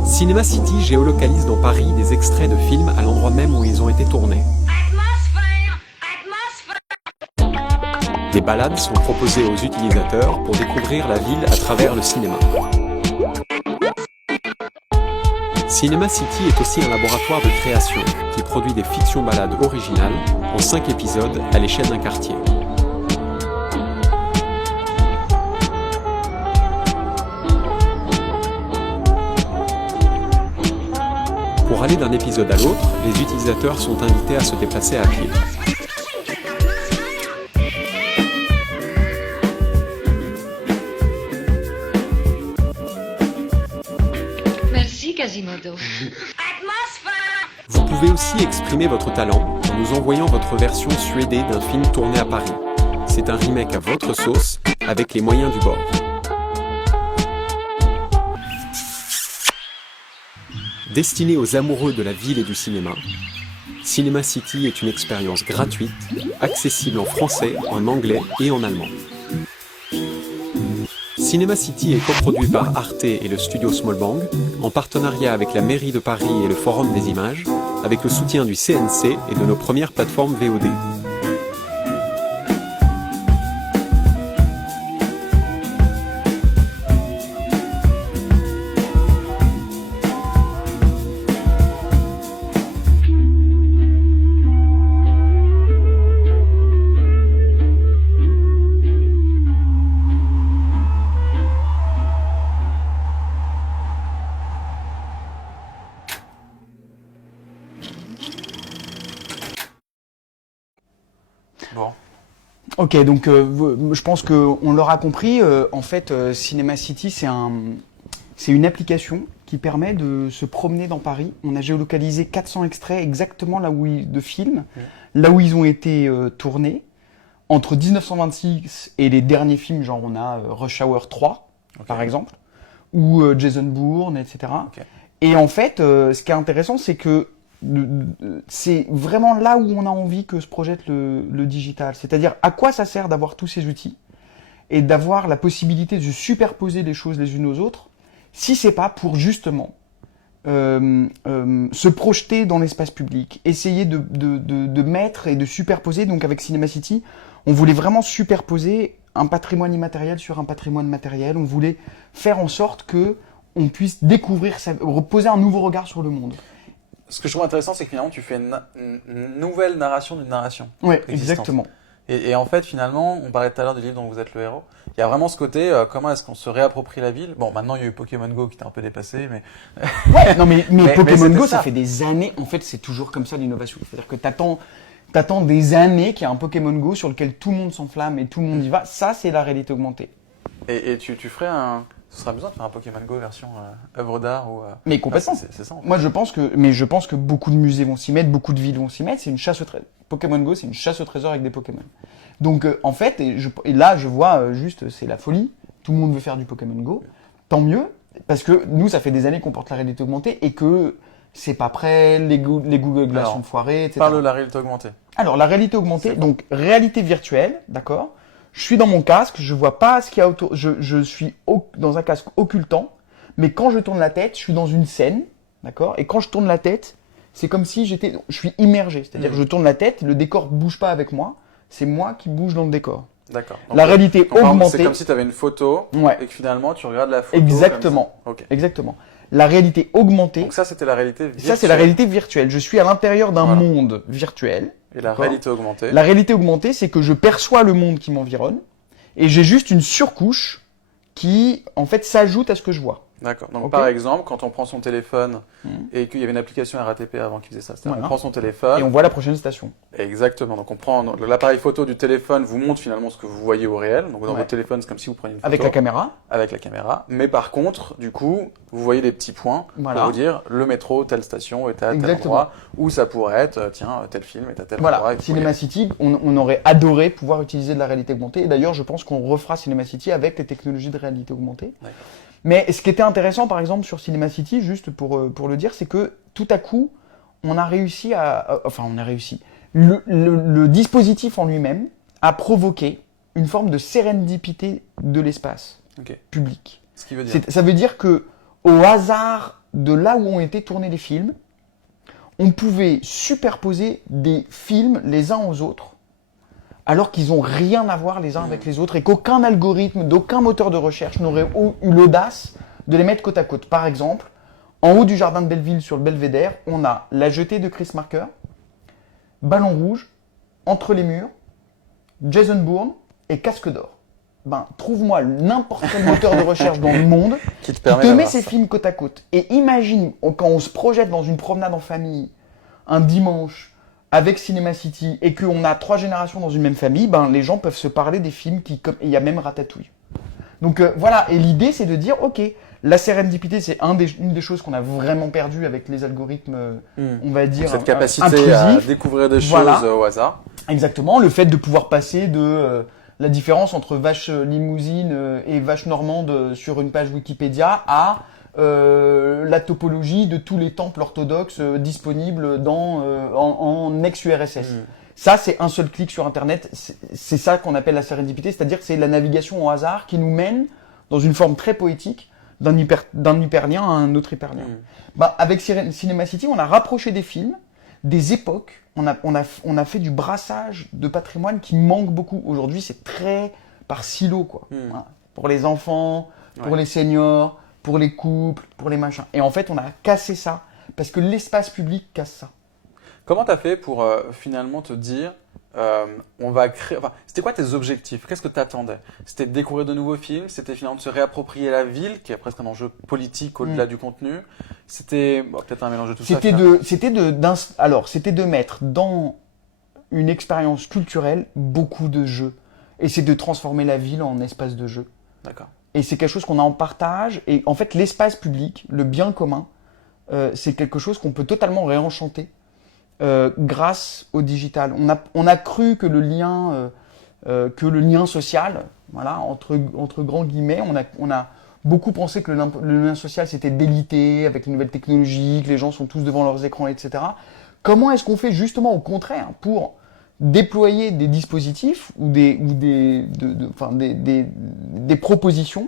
Cinema City géolocalise dans Paris des extraits de films à l'endroit même où ils ont été tournés. Des balades sont proposées aux utilisateurs pour découvrir la ville à travers le cinéma. Cinema City est aussi un laboratoire de création qui produit des fictions balades originales en 5 épisodes à l'échelle d'un quartier. Pour aller d'un épisode à l'autre, les utilisateurs sont invités à se déplacer à pied. Merci Quasimodo. Vous pouvez aussi exprimer votre talent en nous envoyant votre version suédée d'un film tourné à Paris. C'est un remake à votre sauce, avec les moyens du bord. Destiné aux amoureux de la ville et du cinéma, Cinema City est une expérience gratuite, accessible en français, en anglais et en allemand. Cinema City est coproduit par Arte et le studio Small Bang, en partenariat avec la mairie de Paris et le Forum des images, avec le soutien du CNC et de nos premières plateformes VOD. Bon. Ok, donc je pense qu'on l'aura compris. En fait, Cinema City, c'est une application qui permet de se promener dans Paris. On a géolocalisé 400 extraits exactement de films, là où ils ont été tournés. Entre 1926 et les derniers films, genre on a Rush Hour 3, par exemple, ou Jason Bourne, etc. Et en fait, ce qui est intéressant, c'est que c'est vraiment là où on a envie que se projette le digital. C'est-à-dire à quoi ça sert d'avoir tous ces outils et d'avoir la possibilité de superposer les choses les unes aux autres, si c'est pas pour justement se projeter dans l'espace public, essayer de mettre et de superposer. Donc avec Cinema City, on voulait vraiment superposer un patrimoine immatériel sur un patrimoine matériel. On voulait faire en sorte que on puisse découvrir, poser un nouveau regard sur le monde. Ce que je trouve intéressant, c'est que finalement, tu fais une nouvelle narration d'une narration. Oui, exactement. Et en fait, finalement, on parlait tout à l'heure du livre dont vous êtes le héros. Il y a vraiment ce côté, comment est-ce qu'on se réapproprie la ville. Bon, maintenant, il y a eu Pokémon Go qui était un peu dépassé, mais... Ouais, non, mais Pokémon Go, ça fait des années. En fait, c'est toujours comme ça l'innovation. C'est-à-dire que t'attends des années qu'il y a un Pokémon Go sur lequel tout le monde s'enflamme et tout le monde y va. Ça, c'est la réalité augmentée. Et tu ferais un... Ce serait amusant de faire un Pokémon Go version œuvre d'art ou... Mais complètement. C'est ça. En fait. Moi, je pense que beaucoup de musées vont s'y mettre, beaucoup de villes vont s'y mettre. C'est une chasse au trésor. Pokémon Go, c'est une chasse au trésor avec des Pokémon. Donc, en fait, et là, je vois juste, c'est la folie. Tout le monde veut faire du Pokémon Go. Tant mieux, parce que nous, ça fait des années qu'on porte la réalité augmentée et que c'est pas prêt, les Google Glass sont foirés, etc. Parle de la réalité augmentée. Alors, la réalité augmentée, donc réalité virtuelle, d'accord. Je suis dans mon casque, je vois pas ce qu'il y a autour, je suis dans un casque occultant, mais quand je tourne la tête, je suis dans une scène, d'accord. Et quand je tourne la tête, c'est comme si je suis immergé, c'est-à-dire que je tourne la tête, le décor bouge pas avec moi, c'est moi qui bouge dans le décor. D'accord. La réalité augmentée. C'est comme si tu avais une photo et que finalement tu regardes la photo. Exactement. Okay. Exactement. La réalité augmentée. Donc ça, c'était la réalité virtuelle. Ça, c'est la réalité virtuelle. Je suis à l'intérieur d'un monde virtuel. Et la réalité augmentée. La réalité augmentée, c'est que je perçois le monde qui m'environne et j'ai juste une surcouche qui, en fait, s'ajoute à ce que je vois. D'accord. Donc, par exemple, quand on prend son téléphone et qu'il y avait une application RATP avant qui faisait ça, on prend son téléphone. Et on voit la prochaine station. Exactement. Donc, on prend l'appareil photo du téléphone, vous montre finalement ce que vous voyez au réel. Donc, dans votre téléphone, c'est comme si vous preniez une photo. Avec la caméra. Avec la caméra. Mais par contre, du coup, vous voyez des petits points pour vous dire le métro, telle station est à tel endroit, où ça pourrait être, tiens, tel film est à tel endroit. Cinema City, on aurait adoré pouvoir utiliser de la réalité augmentée. Et d'ailleurs, je pense qu'on refera Cinema City avec les technologies de réalité augmentée. D'accord. Mais ce qui était intéressant, par exemple, sur Cinema City, juste pour le dire, c'est que tout à coup, on a réussi. Le dispositif en lui-même a provoqué une forme de sérendipité de l'espace public. Ce qui veut dire ça veut dire que, au hasard de là où ont été tournés les films, on pouvait superposer des films les uns aux autres, alors qu'ils n'ont rien à voir les uns avec les autres et qu'aucun algorithme, d'aucun moteur de recherche n'aurait eu l'audace de les mettre côte à côte. Par exemple, en haut du jardin de Belleville, sur le Belvédère, on a La Jetée de Chris Marker, Ballon Rouge, Entre les Murs, Jason Bourne et Casque d'Or. Trouve-moi n'importe quel moteur de recherche dans le monde qui te met ces films côte à côte. Et imagine, quand on se projette dans une promenade en famille, un dimanche, avec Cinema City, et qu'on a 3 générations dans une même famille, les gens peuvent se parler des films il y a même Ratatouille. Donc voilà, et l'idée c'est de dire, ok, la sérendipité c'est une des choses qu'on a vraiment perdu avec les algorithmes, on va dire, cette capacité intrusifs. À découvrir des choses au hasard. Exactement, le fait de pouvoir passer de la différence entre vache limousine et vache normande sur une page Wikipédia à la topologie de tous les temples orthodoxes disponibles en ex-URSS. Ça, c'est un seul clic sur Internet. C'est ça qu'on appelle la sérendipité, c'est-à-dire que c'est la navigation au hasard qui nous mène dans une forme très poétique d'un hyperlien à un autre hyperlien. Avec Cinema City, on a rapproché des films, des époques. On a fait du brassage de patrimoine qui manque beaucoup. Aujourd'hui, c'est très par silo, quoi. Pour les enfants, pour les seniors, pour les couples, pour les machins. Et en fait, on a cassé ça, parce que l'espace public casse ça. Comment tu as fait pour finalement te dire, on va créer... Enfin, c'était quoi tes objectifs? Qu'est-ce que tu attendais? C'était de découvrir de nouveaux films? C'était finalement de se réapproprier la ville, qui est presque un enjeu politique au-delà du contenu? C'était peut-être un mélange de tout ça. C'était de mettre dans une expérience culturelle beaucoup de jeux. Et c'est de transformer la ville en espace de jeu. D'accord. Et c'est quelque chose qu'on a en partage. Et en fait, l'espace public, le bien commun, c'est quelque chose qu'on peut totalement réenchanter grâce au digital. On a cru que le lien social, voilà, entre grands guillemets, on a beaucoup pensé que le lien social c'était délité avec les nouvelles technologies, que les gens sont tous devant leurs écrans, etc. Comment est-ce qu'on fait justement au contraire pour déployer des dispositifs ou des propositions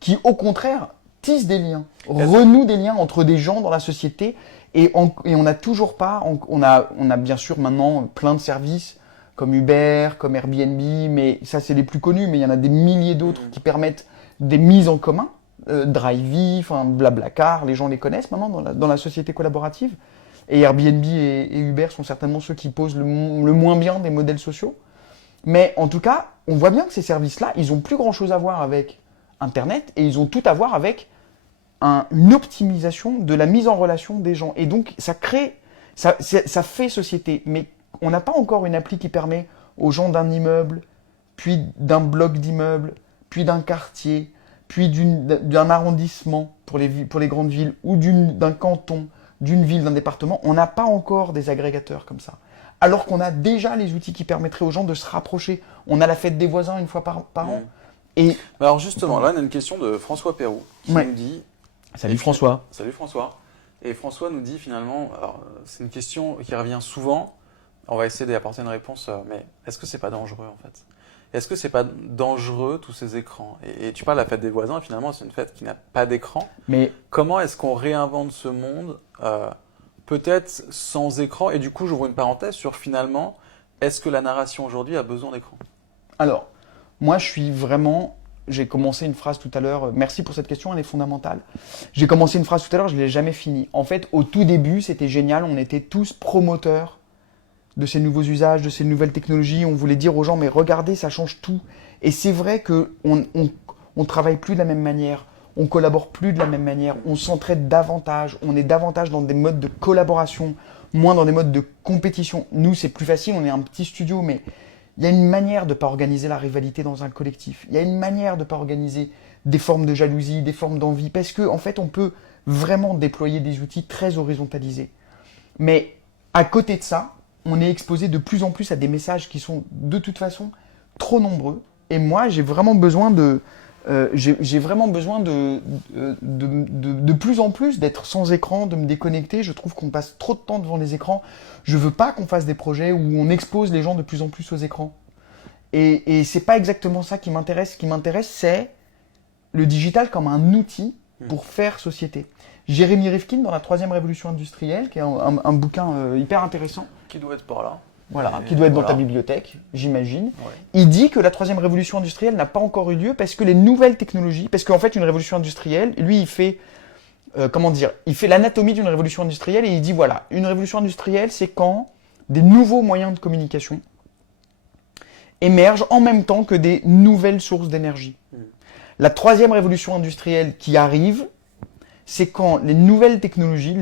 qui, au contraire, tissent des liens, renouent des liens entre des gens dans la société. Et on n'a toujours pas, on a bien sûr maintenant plein de services comme Uber, comme Airbnb, mais ça c'est les plus connus, mais il y en a des milliers d'autres qui permettent des mises en commun, Drivey, enfin Blablacar, les gens les connaissent maintenant dans la société collaborative. Et Airbnb et Uber sont certainement ceux qui posent le moins bien des modèles sociaux. Mais en tout cas, on voit bien que ces services-là, ils ont plus grand-chose à voir avec Internet et ils ont tout à voir avec une optimisation de la mise en relation des gens. Et donc, ça fait société. Mais on n'a pas encore une appli qui permet aux gens d'un immeuble, puis d'un bloc d'immeubles, puis d'un quartier, puis d'un arrondissement pour les grandes villes, ou d'un canton, d'une ville, d'un département, on n'a pas encore des agrégateurs comme ça. Alors qu'on a déjà les outils qui permettraient aux gens de se rapprocher. On a la fête des voisins une fois par an. Et Alors justement, là, on a une question de François Perroux qui nous dit... Salut François. Salut François. Et François nous dit finalement, c'est une question qui revient souvent, on va essayer d'y apporter une réponse, mais est-ce que c'est pas dangereux en fait? Est-ce que c'est pas dangereux tous ces écrans? Et tu parles de la fête des voisins, et finalement c'est une fête qui n'a pas d'écran. Mais comment est-ce qu'on réinvente ce monde, peut-être sans écran? Et du coup, j'ouvre une parenthèse sur finalement, est-ce que la narration aujourd'hui a besoin d'écran? Alors, moi je suis vraiment... J'ai commencé une phrase tout à l'heure, merci pour cette question, elle est fondamentale. J'ai commencé une phrase tout à l'heure, je ne l'ai jamais finie. En fait, au tout début, c'était génial, on était tous promoteurs de ces nouveaux usages, de ces nouvelles technologies. On voulait dire aux gens, mais regardez, ça change tout. Et c'est vrai qu'on ne travaille plus de la même manière, on collabore plus de la même manière, on s'entraide davantage, on est davantage dans des modes de collaboration, moins dans des modes de compétition. Nous, c'est plus facile, on est un petit studio, mais... Il y a une manière de ne pas organiser la rivalité dans un collectif. Il y a une manière de ne pas organiser des formes de jalousie, des formes d'envie, parce qu'en fait, on peut vraiment déployer des outils très horizontalisés. Mais à côté de ça, on est exposé de plus en plus à des messages qui sont de toute façon trop nombreux. Et moi, j'ai vraiment besoin de plus en plus d'être sans écran, de me déconnecter. Je trouve qu'on passe trop de temps devant les écrans. Je veux pas qu'on fasse des projets où on expose les gens de plus en plus aux écrans. Et c'est pas exactement ça qui m'intéresse. Ce qui m'intéresse, c'est le digital comme un outil pour faire société. Jérémy Rifkin, dans la 3e révolution industrielle, qui est un bouquin hyper intéressant. Qui doit être par là. Voilà, qui doit être dans ta bibliothèque, j'imagine. Ouais. Il dit que la 3e révolution industrielle n'a pas encore eu lieu parce que les nouvelles technologies, parce qu'en fait une révolution industrielle, lui il fait, il fait l'anatomie d'une révolution industrielle et il dit voilà, une révolution industrielle c'est quand des nouveaux moyens de communication émergent en même temps que des nouvelles sources d'énergie. La 3e révolution industrielle qui arrive, c'est quand les nouvelles technologies,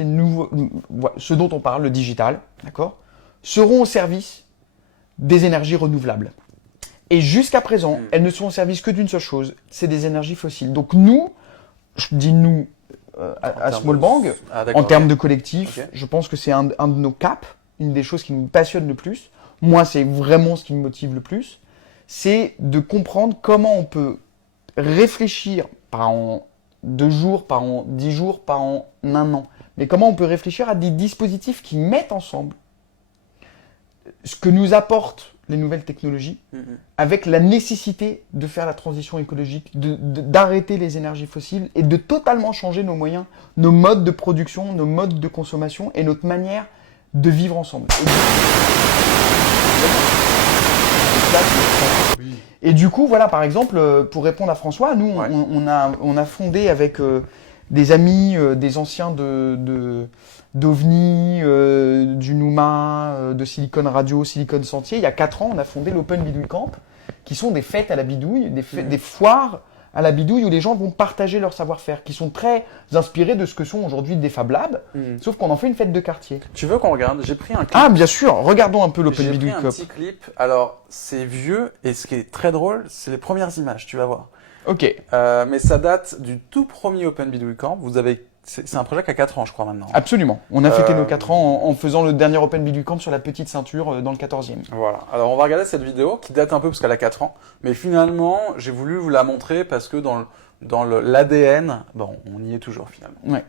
ce dont on parle, le digital, d'accord, seront au service des énergies renouvelables. Et jusqu'à présent, elles ne sont au service que d'une seule chose, c'est des énergies fossiles. Donc nous, je dis nous à Small Bang, en termes de collectif, je pense que c'est un de nos caps, une des choses qui nous passionne le plus. Moi, c'est vraiment ce qui me motive le plus, c'est de comprendre comment on peut réfléchir, pas en 2 jours, pas en 10 jours, pas en 1 an, mais comment on peut réfléchir à des dispositifs qui mettent ensemble ce que nous apportent les nouvelles technologies, avec la nécessité de faire la transition écologique, d'arrêter les énergies fossiles et de totalement changer nos moyens, nos modes de production, nos modes de consommation et notre manière de vivre ensemble. Et du coup, voilà, par exemple, pour répondre à François, nous, on a fondé avec des amis, des anciens d'OVNI, du Nouma, de Silicon Radio, Silicon Sentier. Il y a 4 ans, on a fondé l'Open Bidouille Camp, qui sont des fêtes à la bidouille, des foires à la bidouille où les gens vont partager leur savoir-faire, qui sont très inspirés de ce que sont aujourd'hui des Fab Labs, sauf qu'on en fait une fête de quartier. Tu veux qu'on regarde? J'ai pris un clip. Ah, bien sûr, regardons un peu l'Open Bidouille Camp. J'ai pris un petit clip. Alors, c'est vieux, et ce qui est très drôle, c'est les premières images, tu vas voir. Ok. Mais ça date du tout premier Open Bidouille Camp. C'est un projet qui a 4 ans, je crois, maintenant. Absolument. On a fêté nos 4 ans en faisant le dernier Open Bidouille Camp sur la petite ceinture dans le 14e. Voilà. Alors, on va regarder cette vidéo qui date un peu parce qu'elle a 4 ans. Mais finalement, j'ai voulu vous la montrer parce que dans l'ADN, bon, on y est toujours finalement. Ouais.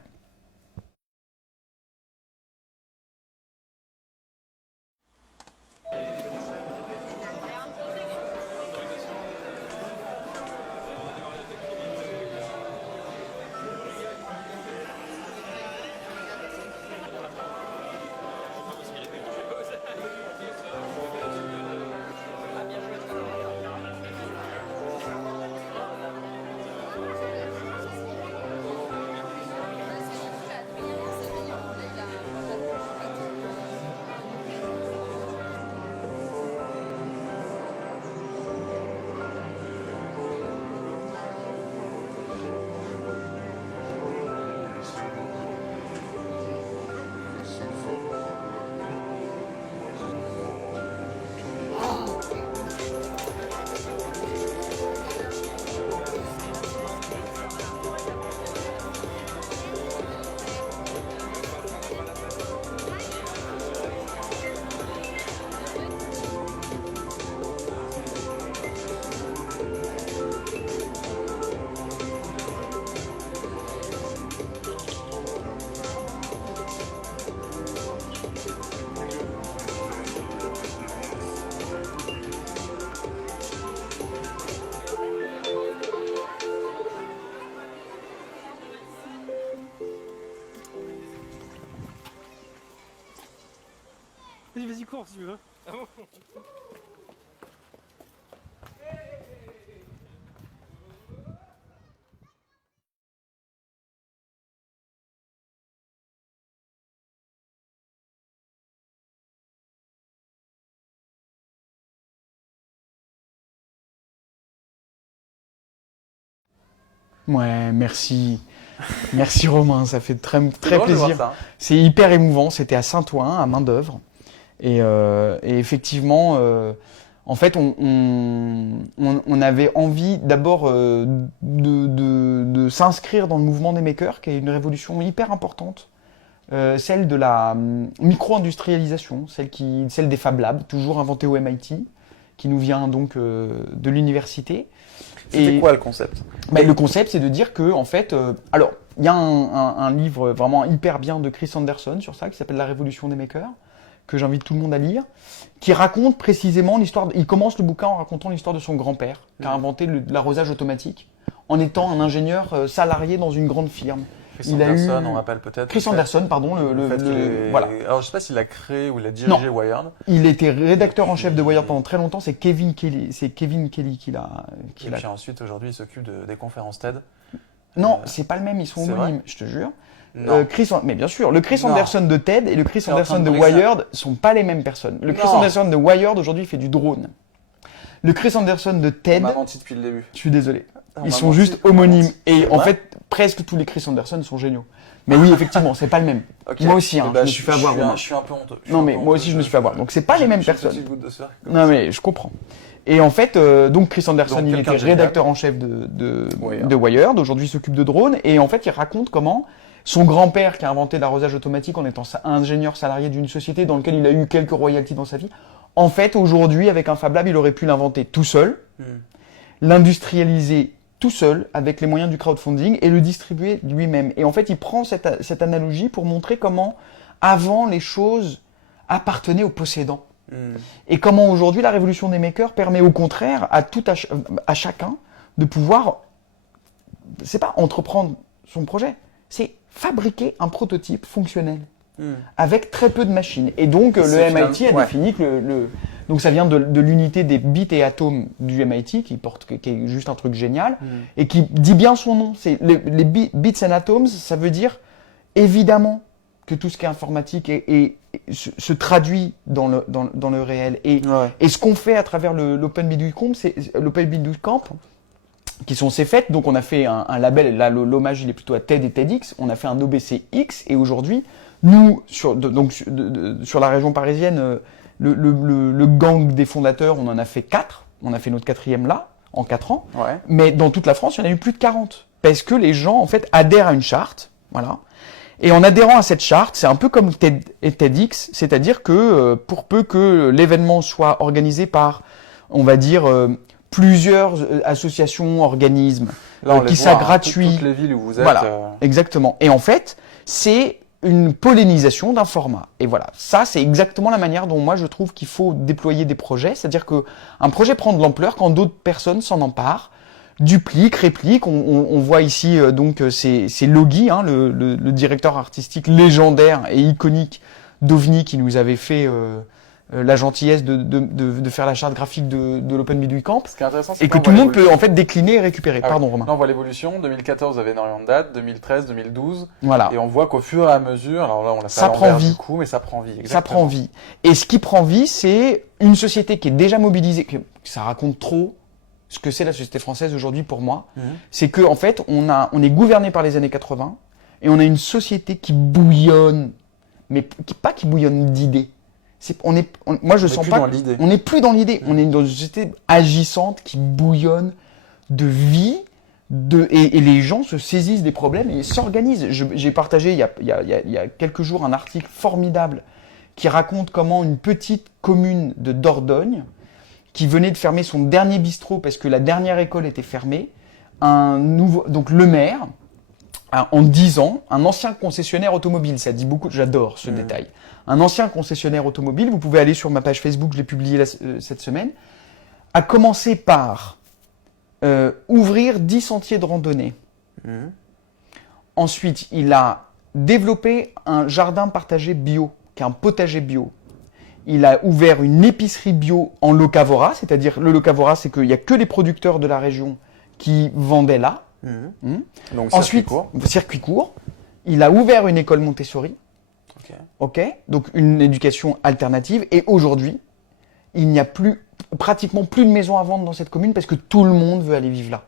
Amour, si tu veux. Amour. Ouais, merci. Merci Romain, ça fait très drôle de voir plaisir. ça, hein. C'est hyper émouvant, c'était à Saint-Ouen, à main d'œuvre. Et effectivement, en fait, on avait envie d'abord de s'inscrire dans le mouvement des makers, qui est une révolution hyper importante. Celle de la micro-industrialisation, celle des Fab Labs, toujours inventée au MIT, qui nous vient donc de l'université. C'était Et- quoi le concept? Le concept, c'est de dire que, en fait, alors, il y a un livre vraiment hyper bien de Chris Anderson sur ça, qui s'appelle La Révolution des makers, que j'invite tout le monde à lire, qui raconte précisément l'histoire. Il commence le bouquin en racontant l'histoire de son grand-père, qui a inventé l'arrosage automatique, en étant un ingénieur salarié dans une grande firme. Chris Il a Anderson, eu- on rappelle peut-être. Chris Anderson, pardon, voilà. Alors, je sais pas s'il a créé ou il a dirigé Wired. Il était rédacteur en chef de Wired pendant très longtemps. C'est Kevin Kelly qui l'a. Et puis ensuite, aujourd'hui, il s'occupe des conférences TED. Non, c'est pas le même. Ils sont c'est homonymes, je te jure. Non. Mais bien sûr, le Chris Non. Anderson de TED et le Chris en Anderson train de de briser. Wired sont pas les mêmes personnes. Le Chris Non. Anderson de Wired aujourd'hui il fait du drone. Le Chris Anderson de On TED, m'a menti depuis le début. je suis désolé, On ils m'a sont menti, juste on m'a homonymes. menti. Et C'est en vrai fait, presque tous les Chris Anderson sont géniaux. Mais oui, effectivement, c'est pas le même. Ok. Moi aussi, hein, Eh ben, je me suis fait avoir. Romain. Je suis un peu honteux. Non, mais moi aussi, je me suis fait avoir. Donc, c'est pas les mêmes J'ai une personnes. petite goutte de sueur. Non mais je comprends. Et en fait, donc Chris Anderson, Donc, il quelqu'un était de génial. rédacteur en chef de Wired. Wired. Aujourd'hui, il s'occupe de drones. Et en fait, il raconte comment son grand-père, qui a inventé l'arrosage automatique en étant ingénieur salarié d'une société dans laquelle il a eu quelques royalties dans sa vie, en fait, aujourd'hui, avec un Fab Lab, il aurait pu l'inventer tout seul, l'industrialiser tout seul avec les moyens du crowdfunding et le distribuer lui-même. Et en fait, il prend cette analogie pour montrer comment, avant, les choses appartenaient aux possédants. Et comment aujourd'hui la révolution des makers permet au contraire à chacun de pouvoir, c'est pas entreprendre son projet, c'est fabriquer un prototype fonctionnel avec très peu de machines. Et donc le C'est MIT a finalement- ouais. défini que donc ça vient de l'unité des bits et atomes du MIT qui est juste un truc génial et qui dit bien son nom. C'est les bits and atoms, ça veut dire évidemment que tout ce qui est informatique se traduit dans le réel. Et ce qu'on fait à travers l'Open Camp, qui sont ces fêtes, donc on a fait un label, là l'hommage il est plutôt à TED et TEDx, on a fait un OBCX, et aujourd'hui, nous, sur la région parisienne, le gang des fondateurs, on en a fait 4, on a fait notre 4e là, en 4 ans, Ouais. mais dans toute la France, il y en a eu plus de 40, parce que les gens, en fait, adhèrent à une charte, voilà. Et en adhérant à cette charte, c'est un peu comme TED et TEDx, c'est-à-dire que pour peu que l'événement soit organisé par, on va dire, plusieurs associations, organismes, Là, on qui les soient voit, hein, gratuits. Toutes les villes où vous êtes. Voilà, exactement. Et en fait, c'est une pollinisation d'un format. Et voilà, ça c'est exactement la manière dont moi je trouve qu'il faut déployer des projets, c'est-à-dire que un projet prend de l'ampleur quand d'autres personnes s'en emparent, dupliquent, répliquent. On voit ici donc c'est Logi, hein, le directeur artistique légendaire et iconique d'OVNI qui nous avait fait la gentillesse de faire la charte graphique de l'Open Camp. Ce qui est intéressant, c'est Et que tout le monde peut en fait décliner et récupérer. Ah Pardon ouais. Romain. Là, on voit l'évolution. 2014, vous avez énormément de dates. 2013, 2012. Voilà. Et on voit qu'au fur et à mesure, alors là, on l'a fait Ça à l'envers prend vie. du coup, mais ça prend vie. Ça Exactement. prend vie. Et ce qui prend vie, c'est une société qui est déjà mobilisée. Ça raconte trop ce que c'est la société française aujourd'hui pour moi. C'est que en fait, on est gouverné par les années 80 et on a une société qui bouillonne, mais pas qui bouillonne d'idées. Moi, je On est sens plus pas. dans l'idée. On n'est plus dans l'idée. On est dans une société agissante qui bouillonne de vie. Et les gens se saisissent des problèmes et s'organisent. J'ai partagé il y a quelques jours un article formidable qui raconte comment une petite commune de Dordogne, qui venait de fermer son dernier bistrot parce que la dernière école était fermée, donc le maire, en 10 ans, un ancien concessionnaire automobile, ça dit beaucoup, j'adore ce détail, un ancien concessionnaire automobile, vous pouvez aller sur ma page Facebook, je l'ai publié cette semaine, a commencé par ouvrir 10 sentiers de randonnée. Ensuite, il a développé un jardin partagé bio, qui est un potager bio. Il a ouvert une épicerie bio en locavora, c'est-à-dire le locavora, c'est qu'il n'y a que les producteurs de la région qui vendaient là. Donc, Ensuite, circuit court. Il a ouvert une école Montessori. Ok. Donc une éducation alternative. Et aujourd'hui, il n'y a pratiquement plus de maisons à vendre dans cette commune parce que tout le monde veut aller vivre là.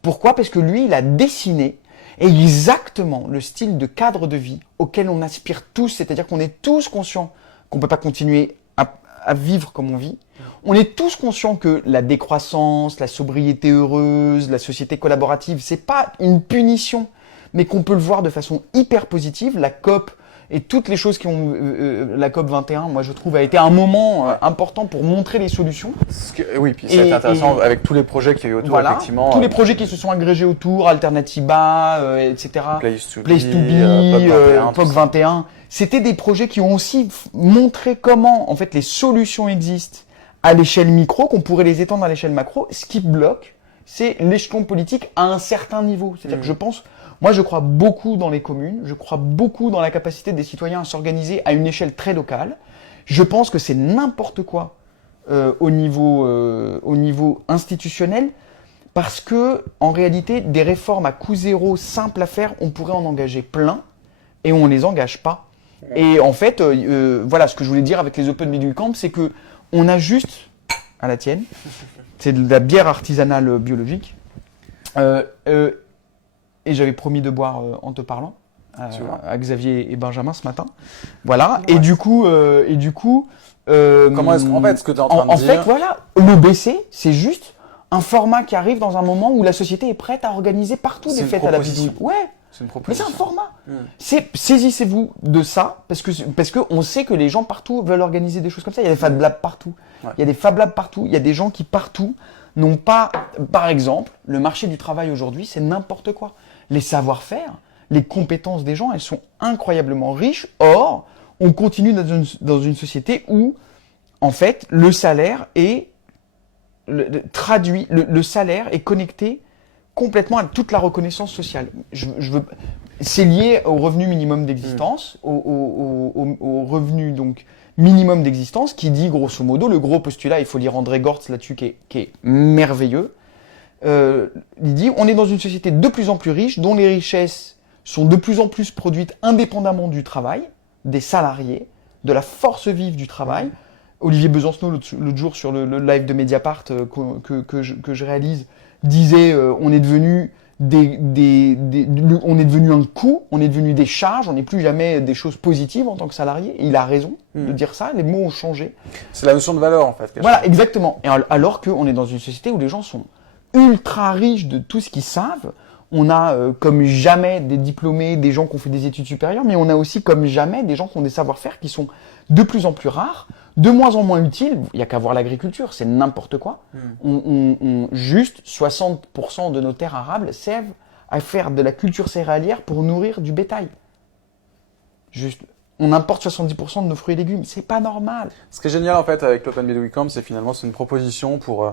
Pourquoi ? Parce que lui, il a dessiné exactement le style de cadre de vie auquel on aspire tous, c'est-à-dire qu'on est tous conscients qu'on ne peut pas continuer à vivre comme on vit. On est tous conscients que la décroissance, la sobriété heureuse, la société collaborative, c'est pas une punition, mais qu'on peut le voir de façon hyper positive. La COP et toutes les choses qui ont la COP 21, moi je trouve, a été un moment important pour montrer les solutions. Oui, puis c'est intéressant avec tous les projets qu'il y a eu autour, voilà, effectivement. Tous les projets qui se sont agrégés autour, Alternatiba, etc. Place to be, POC 21. C'était des projets qui ont aussi montré comment, en fait, les solutions existent à l'échelle micro, qu'on pourrait les étendre à l'échelle macro. Ce qui bloque, c'est l'échelon politique à un certain niveau. C'est-à-dire que moi je crois beaucoup dans les communes, je crois beaucoup dans la capacité des citoyens à s'organiser à une échelle très locale. Je pense que c'est n'importe quoi au niveau institutionnel, parce que en réalité, des réformes à coût zéro simples à faire, on pourrait en engager plein, et on les engage pas. Et en fait, voilà, ce que je voulais dire avec les Open Middle Camp, c'est que on a juste, à la tienne, c'est de la bière artisanale biologique. Et j'avais promis de boire en te parlant à Xavier et Benjamin ce matin. Voilà. Ouais. Et du coup, comment est-ce qu'en fait, ce que tu es en train de dire. En fait, voilà, l'OBC, c'est juste un format qui arrive dans un moment où la société est prête à organiser partout des fêtes à la bidouille. Ouais. C'est une proposition. Mais c'est un format. Saisissez-vous de ça, parce que on sait que les gens partout veulent organiser des choses comme ça. Il y a des Fab Labs partout. Ouais. Il y a des Fab Labs partout. Il y a des gens qui partout n'ont pas, par exemple, le marché du travail aujourd'hui, c'est n'importe quoi. Les savoir-faire, les compétences des gens, elles sont incroyablement riches. Or, on continue dans une société où, en fait, le salaire est le salaire est connecté complètement à toute la reconnaissance sociale. C'est lié au revenu minimum d'existence, au revenu donc minimum d'existence, qui dit grosso modo, le gros postulat, il faut lire André Gortz là-dessus, qui est merveilleux. Il dit, on est dans une société de plus en plus riche, dont les richesses sont de plus en plus produites indépendamment du travail, des salariés, de la force vive du travail. Olivier Besancenot, l'autre jour, sur le live de Mediapart que je réalise, disait, on est devenu on est devenu un coût, on est devenu des charges, on n'est plus jamais des choses positives en tant que salarié. Et il a raison de dire ça, les mots ont changé. C'est la notion de valeur, en fait. Voilà, exactement. Et alors qu'on est dans une société où les gens sont ultra riches de tout ce qu'ils savent. On a comme jamais des diplômés, des gens qui ont fait des études supérieures, mais on a aussi comme jamais des gens qui ont des savoir-faire qui sont de plus en plus rares, de moins en moins utiles. Il n'y a qu'à voir l'agriculture, c'est n'importe quoi. Juste 60% de nos terres arables servent à faire de la culture céréalière pour nourrir du bétail. Juste, on importe 70% de nos fruits et légumes, c'est pas normal. Ce qui est génial en fait avec l'Open Midweek Camp, c'est finalement c'est une proposition pour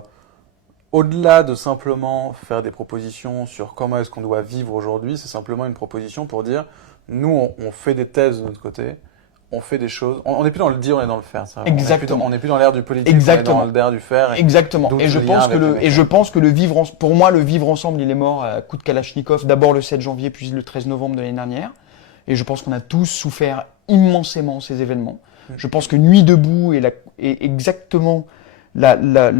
au-delà de simplement faire des propositions sur comment est-ce qu'on doit vivre aujourd'hui, c'est simplement une proposition pour dire, nous, on fait des thèses de notre côté, on fait des choses, on n'est plus dans le dire, on est dans le faire. Ça. Exactement. On n'est plus dans l'ère du politique, exactement. on est dans l'ère du faire. Exactement. Et je pense que pour moi, le vivre ensemble, il est mort à coup de Kalachnikov, d'abord le 7 janvier, puis le 13 novembre de l'année dernière. Et je pense qu'on a tous souffert immensément ces événements. Je pense que Nuit debout est exactement le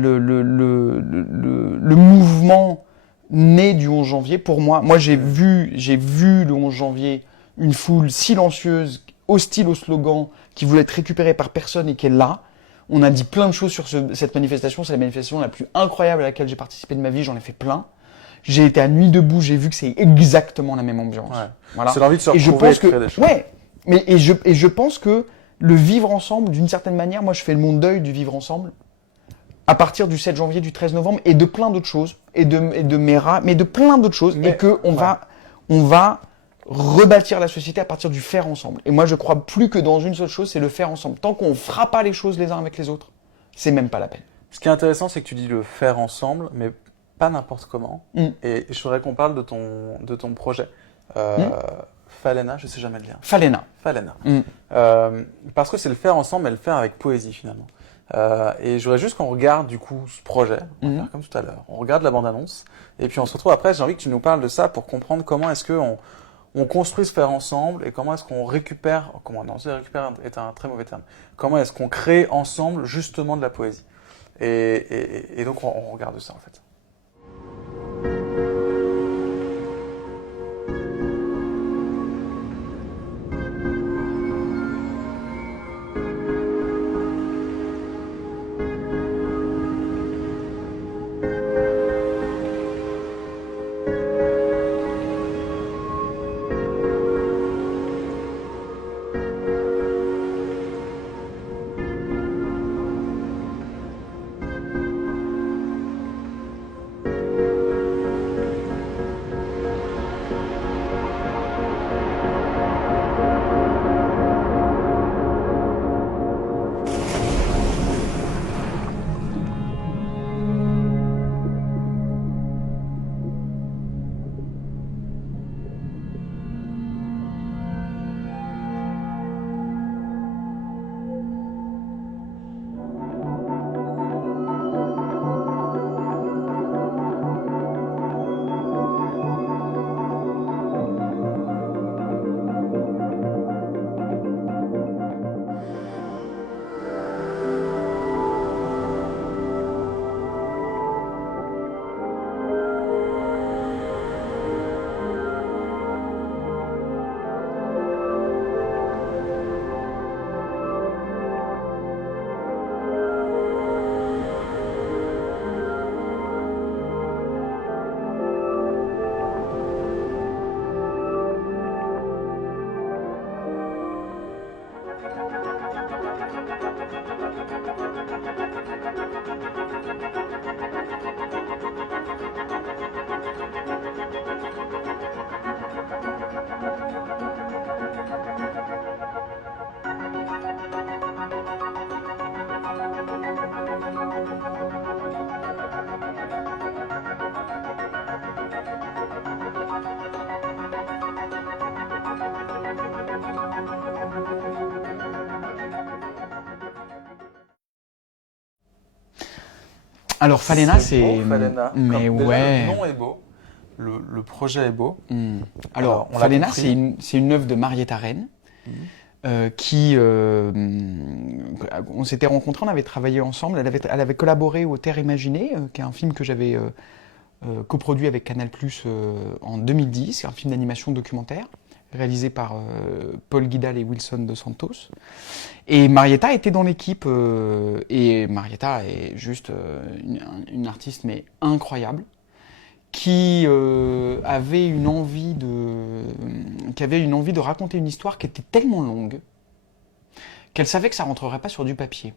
mouvement né du 11 janvier. Pour moi, j'ai vu le 11 janvier une foule silencieuse, hostile au slogan, qui voulait être récupérée par personne et qui est là. On a dit plein de choses sur cette manifestation. C'est la manifestation la plus incroyable à laquelle j'ai participé de ma vie. J'en ai fait plein. J'ai été à Nuit debout. J'ai vu que c'est exactement la même ambiance. Ouais. Voilà. C'est l'envie de se retrouver et de créer des choses. Ouais. Mais je pense que le vivre ensemble, d'une certaine manière, moi je fais mon deuil du vivre ensemble à partir du 7 janvier, du 13 novembre et de plein d'autres choses mais de plein d'autres choses et que on va rebâtir la société à partir du faire ensemble. Et moi je crois plus que dans une seule chose, c'est le faire ensemble. Tant qu'on fera pas les choses les uns avec les autres, c'est même pas la peine. Ce qui est intéressant, c'est que tu dis le faire ensemble, mais pas n'importe comment. Et je voudrais qu'on parle de ton projet. Phalena, je sais jamais le dire. Phalena. Phalena. Mm. Parce que c'est le faire ensemble, mais le faire avec poésie finalement. Et je voudrais juste qu'on regarde du coup ce projet, on va faire comme tout à l'heure. On regarde la bande-annonce, et puis on se retrouve après. J'ai envie que tu nous parles de ça pour comprendre comment est-ce qu'on on construit ce faire ensemble, et comment est-ce qu'on récupère, récupère est un très mauvais terme, comment est-ce qu'on crée ensemble justement de la poésie. Et donc on regarde ça en fait. Alors Phalena, c'est beau, Phalena. mais Déjà, ouais. le nom est beau, le projet est beau. Alors on l'a Phalena, compris. c'est une œuvre de Marietta Rennes. Qui on s'était rencontrés, on avait travaillé ensemble, elle avait collaboré au Terre Imaginée, qui est un film que j'avais coproduit avec Canal+ en 2010, c'est un film d'animation documentaire réalisé par Paul Guidal et Wilson dos Santos. Et Marietta était dans l'équipe, et Marietta est juste une artiste mais incroyable, qui avait une envie de raconter une histoire qui était tellement longue qu'elle savait que ça rentrerait pas sur du papier.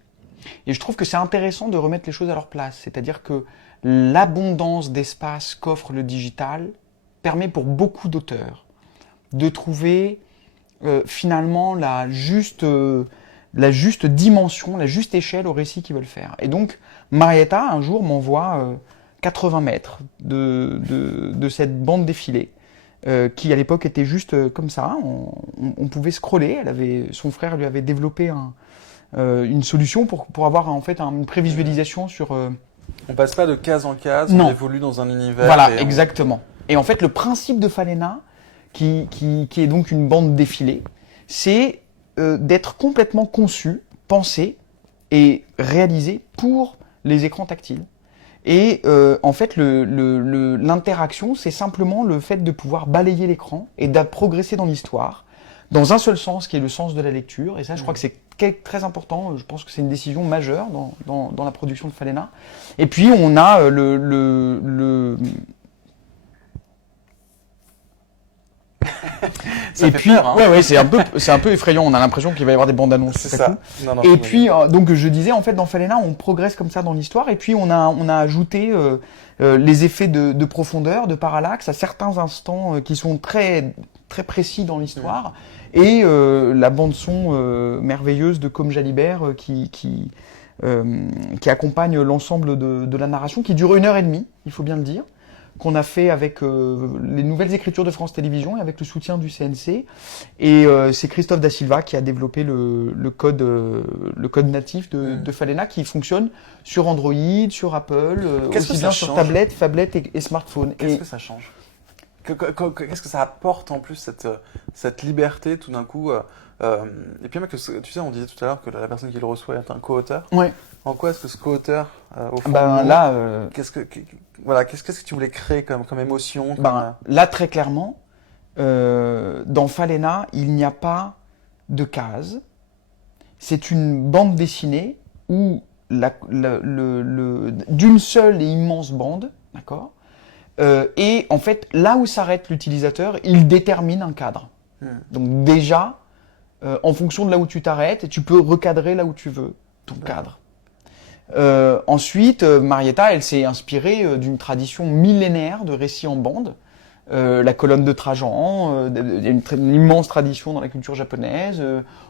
Et je trouve que c'est intéressant de remettre les choses à leur place, c'est-à-dire que l'abondance d'espace qu'offre le digital permet pour beaucoup d'auteurs de trouver finalement la juste dimension, la juste échelle au récit qu'ils veulent faire. Et donc Marietta un jour m'envoie 80 mètres de cette bande défilée, qui à l'époque était juste comme ça, on pouvait scroller, son frère lui avait développé une solution pour avoir en fait une prévisualisation sur... On passe pas de case en case, Non. on évolue dans un univers. Voilà, exactement. Et en fait le principe de Phalena, qui est donc une bande défilée, c'est d'être complètement conçu, pensé et réalisé pour les écrans tactiles. Et en fait, l'interaction, c'est simplement le fait de pouvoir balayer l'écran et de progresser dans l'histoire, dans un seul sens, qui est le sens de la lecture. Et ça, je crois que c'est très important. Je pense que c'est une décision majeure dans la production de Phalena. Et puis, on a Ça et fait puis, peur, hein. ouais, c'est un peu effrayant. On a l'impression qu'il va y avoir des bandes annonces. C'est tout à ça. coup. Non, Et puis, donc, je disais, en fait, dans Phalena, on progresse comme ça dans l'histoire, et puis on a ajouté les effets de profondeur, de parallaxe, à certains instants qui sont très, très précis dans l'histoire, et la bande-son merveilleuse de Côme Jalibert qui accompagne l'ensemble de la narration, qui dure 1h30, il faut bien le dire. qu'on a fait avec les nouvelles écritures de France Télévisions et avec le soutien du CNC. Et c'est Christophe Da Silva qui a développé le code natif de Falena qui fonctionne sur Android, sur Apple, aussi bien sur tablette, phablette et smartphone. Qu'est-ce que ça change? Qu'est-ce que ça apporte en plus cette liberté tout d'un coup et puis même que tu sais, on disait tout à l'heure que la personne qui le reçoit est un co-auteur. Ouais. En quoi est-ce que ce co-auteur, au fond, qu'est-ce que tu voulais créer comme émotion Là, très clairement, dans Falena, il n'y a pas de case. C'est une bande dessinée où d'une seule et immense bande, d'accord. Et en fait, là où s'arrête l'utilisateur, il détermine un cadre. Donc déjà, en fonction de là où tu t'arrêtes, tu peux recadrer là où tu veux ton cadre. Ensuite, Marietta, elle s'est inspirée d'une tradition millénaire de récits en bande. La colonne de Trajan, il y a une immense tradition dans la culture japonaise.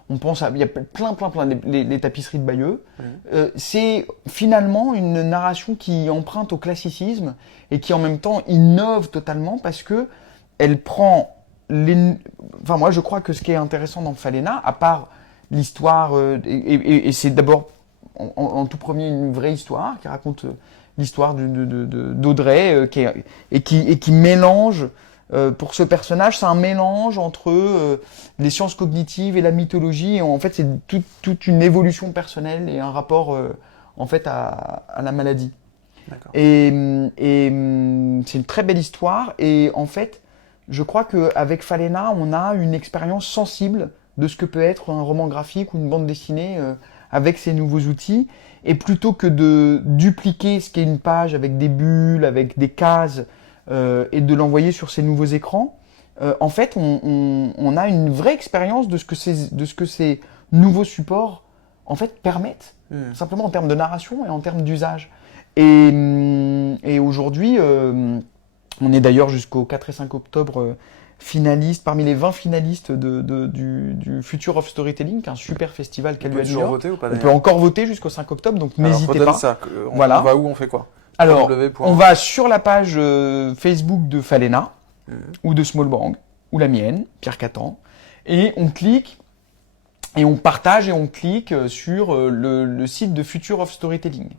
On pense il y a plein, les tapisseries de Bayeux. C'est finalement une narration qui emprunte au classicisme et qui en même temps innove totalement parce que elle prend Enfin, moi, je crois que ce qui est intéressant dans Falena, à part l'histoire, et c'est d'abord en tout premier une vraie histoire qui raconte l'histoire d'Audrey qui mélange pour ce personnage, c'est un mélange entre les sciences cognitives et la mythologie. Et en fait, c'est toute une évolution personnelle et un rapport en fait à la maladie. Et c'est une très belle histoire. Et en fait, je crois qu'avec Falena, on a une expérience sensible de ce que peut être un roman graphique ou une bande dessinée avec ces nouveaux outils. Et plutôt que de dupliquer ce qu'est une page avec des bulles, avec des cases, et de l'envoyer sur ces nouveaux écrans, en fait, on a une vraie expérience de ce que ces nouveaux supports en fait permettent, simplement en termes de narration et en termes d'usage. Et aujourd'hui, on est d'ailleurs jusqu'au 4 et 5 octobre finaliste, parmi les 20 finalistes du Future of Storytelling, qui est un super festival qu'a lieu à New York. On peut encore voter jusqu'au 5 octobre, donc n'hésitez pas. Ça. On va où, on fait quoi? Alors, on va sur la page Facebook de Falena, ou de Small Bang, ou la mienne, Pierre Catan, et on clique, et on partage, et on clique sur le site de Future of Storytelling.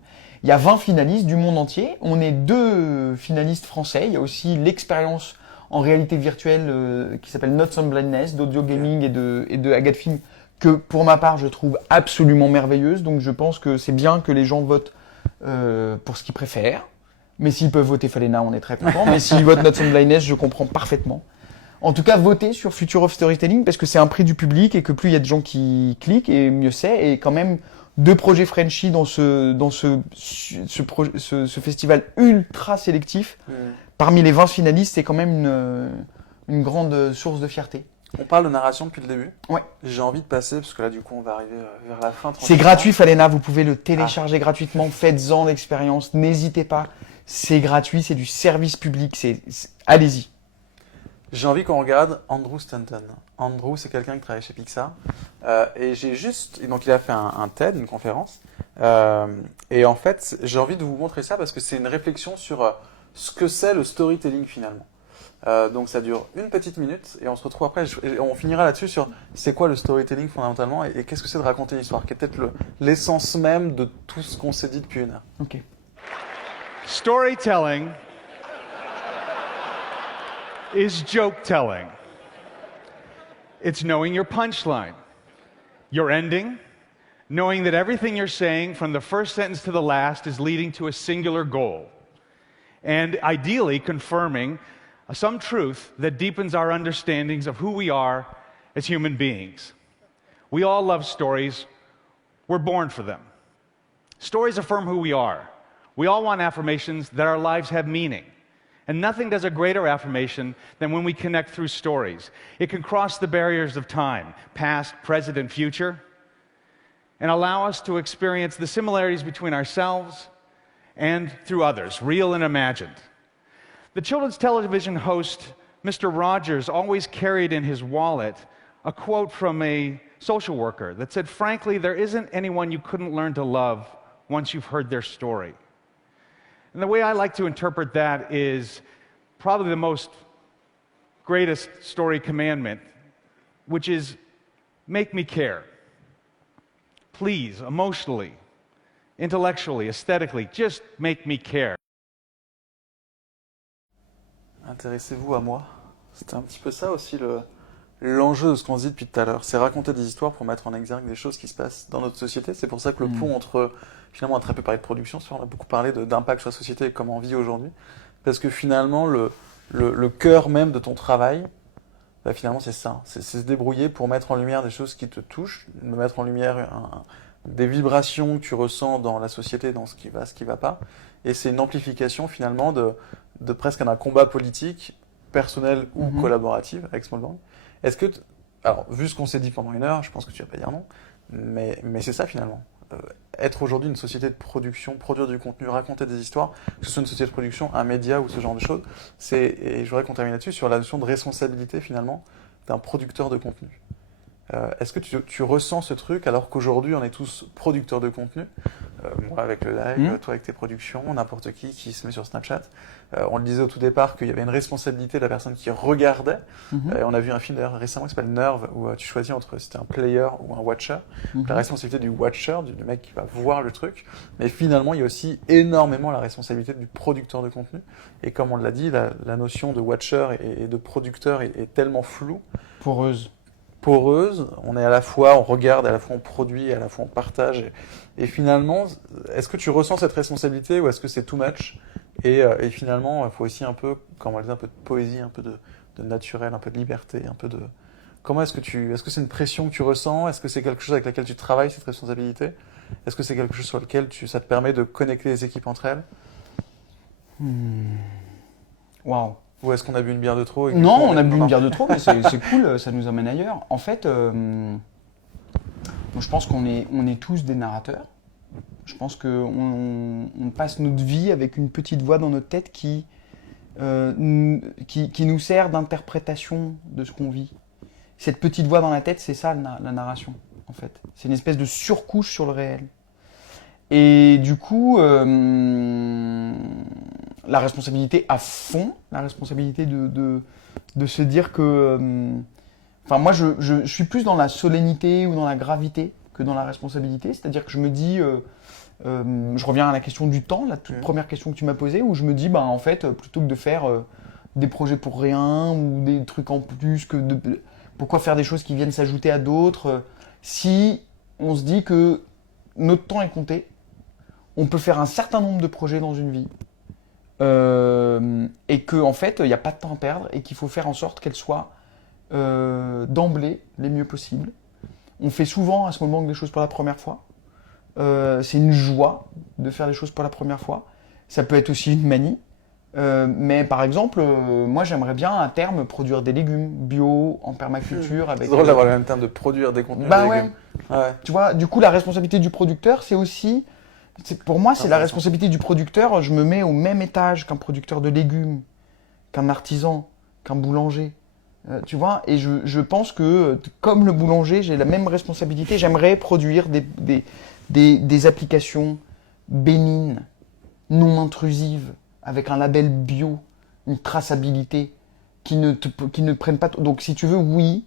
Il y a 20 finalistes du monde entier, on est 2 finalistes français, il y a aussi l'expérience en réalité virtuelle qui s'appelle Notes on Blindness, d'Audio Gaming et de Agathe Film, que pour ma part je trouve absolument merveilleuse, donc je pense que c'est bien que les gens votent pour ce qu'ils préfèrent. Mais s'ils peuvent voter Falena, on est très content. Mais s'ils votent Notes on Blindness, je comprends parfaitement. En tout cas, votez sur Future of Storytelling parce que c'est un prix du public et que plus il y a de gens qui cliquent, et mieux c'est. Et quand même, 2 projets Frenchy dans ce festival ultra sélectif. Parmi les 20 finalistes, c'est quand même une grande source de fierté. On parle de narration depuis le début. Ouais. J'ai envie de passer, parce que là, du coup, on va arriver vers la fin. C'est gratuit, Falena. Vous pouvez le télécharger gratuitement. Faites-en l'expérience. N'hésitez pas. C'est gratuit. C'est du service public. Allez-y. J'ai envie qu'on regarde Andrew Stanton. Andrew, c'est quelqu'un qui travaille chez Pixar. Et donc, il a fait un TED, une conférence. Et en fait, j'ai envie de vous montrer ça parce que c'est une réflexion sur ce que c'est le storytelling finalement. Donc ça dure une petite minute et on se retrouve après et on finira là-dessus sur c'est quoi le storytelling fondamentalement et qu'est-ce que c'est de raconter une histoire, qui est peut-être l'essence même de tout ce qu'on s'est dit depuis une heure. Ok. Storytelling is joke telling. It's knowing your punchline, your ending, knowing that everything you're saying from the first sentence to the last is leading to a singular goal, and ideally confirming some truth that deepens our understandings of who we are as human beings. We all love stories. We're born for them. Stories affirm who we are. We all want affirmations that our lives have meaning. And nothing does a greater affirmation than when we connect through stories. It can cross the barriers of time, past, present, and future, and allow us to experience the similarities between ourselves and through others, real and imagined. The children's television host, Mr. Rogers, always carried in his wallet a quote from a social worker that said, "Frankly, there isn't anyone you couldn't learn to love once you've heard their story." And the way I like to interpret that is probably the most greatest story commandment, which is make me care. Please, emotionally, intellectually, aesthetically, just make me care. Intéressez-vous à moi. C'était un petit peu ça aussi l'enjeu de ce qu'on se dit depuis tout à l'heure. C'est raconter des histoires pour mettre en exergue des choses qui se passent dans notre société. C'est pour ça que le pont entre, finalement, on a très peu parlé de production, on a beaucoup parlé d'impact sur la société et comment on vit aujourd'hui. Parce que finalement, le cœur même de ton travail, bah, finalement, c'est ça. C'est se débrouiller pour mettre en lumière des choses qui te touchent, mettre en lumière des vibrations que tu ressens dans la société, dans ce qui va pas. Et c'est une amplification, finalement, de presque un combat politique, personnel ou collaboratif avec Smallbang. Est-ce que, alors, vu ce qu'on s'est dit pendant 1 heure, je pense que tu vas pas dire non, mais c'est ça finalement. Être aujourd'hui une société de production, produire du contenu, raconter des histoires, que ce soit une société de production, un média ou ce genre de choses, et je voudrais qu'on termine là-dessus, sur la notion de responsabilité finalement d'un producteur de contenu. Est-ce que tu ressens ce truc alors qu'aujourd'hui on est tous producteurs de contenu, moi avec le live, toi avec tes productions, n'importe qui se met sur Snapchat. On le disait au tout départ qu'il y avait une responsabilité de la personne qui regardait. On a vu un film d'ailleurs récemment qui s'appelle Nerve où tu choisis entre c'était un player ou un watcher. La responsabilité du watcher, du mec qui va voir le truc. Mais finalement il y a aussi énormément la responsabilité du producteur de contenu. Et comme on l'a dit, la notion de watcher et de producteur est tellement floue. Poreuse, on est à la fois, on regarde, à la fois on produit, à la fois on partage. Et finalement, est-ce que tu ressens cette responsabilité ou est-ce que c'est too much et finalement, il faut aussi un peu, comme on le dit, un peu de poésie, un peu de naturel, un peu de liberté, un peu de... Comment est-ce que c'est une pression que tu ressens? Est-ce que c'est quelque chose avec laquelle tu travailles, cette responsabilité? Est-ce que c'est quelque chose sur lequel ça te permet de connecter les équipes entre elles? Waouh. Ou est-ce qu'on a bu une bière de trop? Non, on a bu une bière de trop, mais c'est cool, ça nous emmène ailleurs. En fait, moi, je pense qu'on est tous des narrateurs. Je pense qu'on passe notre vie avec une petite voix dans notre tête qui nous sert d'interprétation de ce qu'on vit. Cette petite voix dans la tête, c'est ça la narration, en fait. C'est une espèce de surcouche sur le réel. Et du coup, la responsabilité à fond, la responsabilité de se dire que... Enfin, moi, je suis plus dans la solennité ou dans la gravité que dans la responsabilité. C'est-à-dire que je me dis... je reviens à la question du temps, la toute première question que tu m'as posée, où je me dis, bah, en fait, plutôt que de faire des projets pour rien ou des trucs en plus, pourquoi faire des choses qui viennent s'ajouter à d'autres si on se dit que notre temps est compté, on peut faire un certain nombre de projets dans une vie et qu'en fait, il n'y a pas de temps à perdre et qu'il faut faire en sorte qu'elles soient d'emblée les mieux possibles. On fait souvent à ce moment des choses pour la première fois. C'est une joie de faire les choses pour la première fois. Ça peut être aussi une manie. Mais par exemple, moi j'aimerais bien à terme produire des légumes bio en permaculture. C'est drôle d'avoir le même terme de produire des contenus de légumes. Ouais. Tu vois, du coup la responsabilité du producteur, c'est aussi... Pour moi, c'est la responsabilité du producteur. Je me mets au même étage qu'un producteur de légumes, qu'un artisan, qu'un boulanger. Tu vois, et je pense que comme le boulanger, j'ai la même responsabilité. J'aimerais produire des applications bénignes, non intrusives, avec un label bio, une traçabilité, qui ne prennent pas... Donc si tu veux, oui,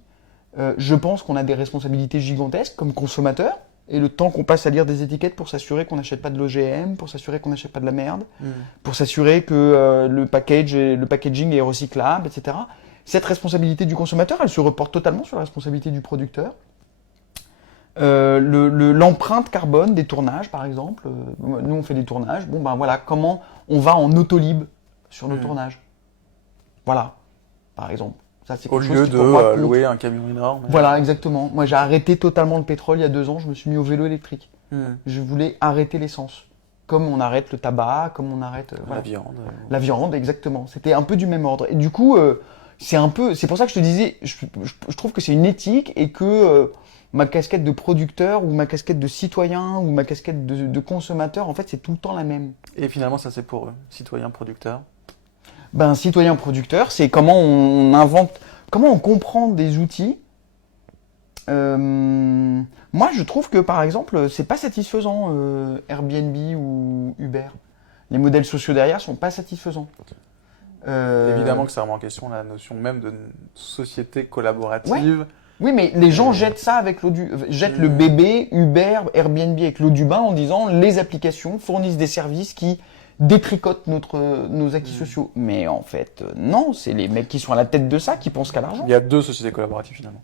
je pense qu'on a des responsabilités gigantesques comme consommateurs. Et le temps qu'on passe à lire des étiquettes pour s'assurer qu'on n'achète pas de l'OGM, pour s'assurer qu'on n'achète pas de la merde, pour s'assurer que le packaging est recyclable, etc. Cette responsabilité du consommateur, elle se reporte totalement sur la responsabilité du producteur. L'empreinte carbone des tournages, par exemple. Nous, on fait des tournages. Bon, ben voilà, comment on va en autolib sur nos tournages. Voilà, par exemple. Ça, c'est au lieu de louer un camion énorme. Voilà, exactement. Moi, j'ai arrêté totalement le pétrole il y a 2 ans. Je me suis mis au vélo électrique. Je voulais arrêter l'essence. Comme on arrête le tabac, comme on arrête... la viande. La viande, exactement. C'était un peu du même ordre. Et du coup, c'est pour ça que je te disais, je trouve que c'est une éthique et que ma casquette de producteur ou ma casquette de citoyen ou ma casquette de consommateur, en fait, c'est tout le temps la même. Et finalement, ça, c'est pour citoyen producteur. Ben, citoyen producteur, c'est comment on invente, comment on comprend des outils. Moi, je trouve que, par exemple, c'est pas satisfaisant Airbnb ou Uber. Les modèles sociaux derrière sont pas satisfaisants. Évidemment que ça remet en question la notion même de société collaborative. Oui, mais les gens jettent ça avec jettent le bébé, Uber, Airbnb avec l'eau du bain en disant les applications fournissent des services qui détricotent nos acquis sociaux. Mais en fait, non, c'est les mecs qui sont à la tête de ça qui pensent qu'à l'argent. Il y a 2 sociétés collaboratives finalement.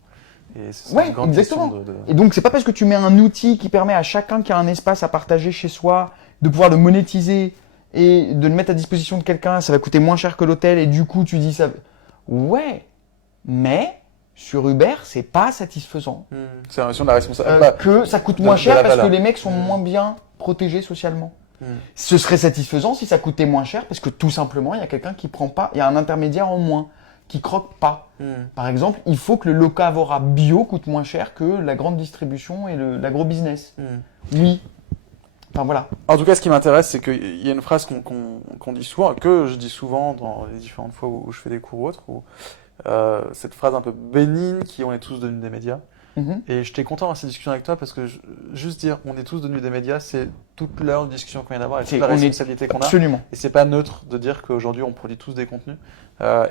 Et c'est Ouais, une grande exactement. question de... Et donc, c'est pas parce que tu mets un outil qui permet à chacun qui a un espace à partager chez soi de pouvoir le monétiser et de le mettre à disposition de quelqu'un, ça va coûter moins cher que l'hôtel et du coup, tu dis ça. Ouais, mais sur Uber, c'est pas satisfaisant. C'est la notion de la responsabilité. Que ça coûte de- moins de cher la parce que valeur. les mecs sont moins bien protégés socialement. Ce serait satisfaisant si ça coûtait moins cher parce que tout simplement, il y a quelqu'un qui prend pas, il y a un intermédiaire en moins, qui croque pas. Par exemple, il faut que le locavora bio coûte moins cher que la grande distribution et l'agro-business. Oui. Enfin voilà. En tout cas, ce qui m'intéresse, c'est qu'il y a une phrase qu'on dit souvent, que je dis souvent dans les différentes fois où je fais des cours ou autres, où cette phrase un peu bénigne qui on est tous devenus des médias. Et j'étais content d'avoir cette discussion avec toi parce que juste dire on est tous devenus des médias, c'est toute l'heure de discussion qu'on vient d'avoir et toute la responsabilité qu'on a. Absolument. Et c'est pas neutre de dire qu'aujourd'hui on produit tous des contenus.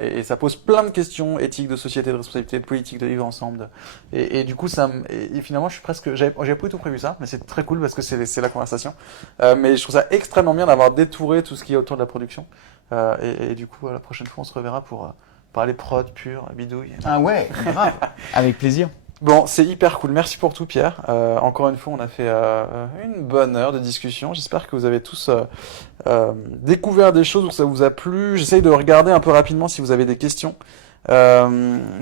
Et ça pose plein de questions éthiques, de société, de responsabilité, de politique, de vivre ensemble. Et du coup, et finalement, je suis presque, j'avais pas du tout prévu ça, mais c'est très cool parce que c'est la conversation. Mais je trouve ça extrêmement bien d'avoir détouré tout ce qui est autour de la production. Et du coup, la prochaine fois, on se reverra pour parler prod, pur, bidouille. Ah ouais, grave. Avec plaisir. Bon, c'est hyper cool. Merci pour tout, Pierre. Encore une fois, on a fait une bonne heure de discussion. J'espère que vous avez tous découvert des choses où ça vous a plu. J'essaye de regarder un peu rapidement si vous avez des questions.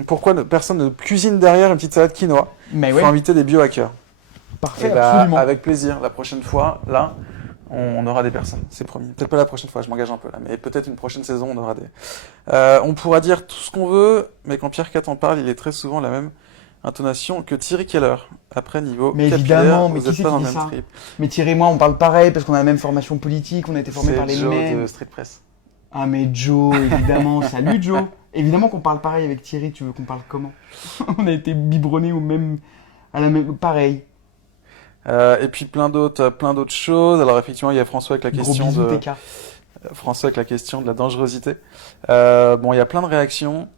Pourquoi personne ne cuisine derrière une petite salade quinoa? Mais Il ouais. faut inviter des biohackers. Parfait, Et bah, absolument. avec plaisir. La prochaine fois, là, on aura des personnes. C'est promis. Peut-être pas la prochaine fois, je m'engage un peu là, mais peut-être une prochaine saison, on aura des. On pourra dire tout ce qu'on veut, mais quand Pierre Cat en parle, il est très souvent la même intonation que Thierry Keller. Après, niveau Mais capillaire, évidemment, mais vous qui êtes c'est pas qui dans dit le même ça trip. Mais Thierry et moi, on parle pareil parce qu'on a la même formation politique, on a été formés par C'est les Joe mêmes. de Street Press. Ah mais Joe, évidemment. Salut Joe. Évidemment qu'on parle pareil avec Thierry, tu veux qu'on parle comment? On a été biberonnés à la même, pareil. Et puis plein d'autres choses. Alors effectivement, il y a François avec la Gros question bisous de TK. François avec la question de la dangerosité. Bon, il y a plein de réactions.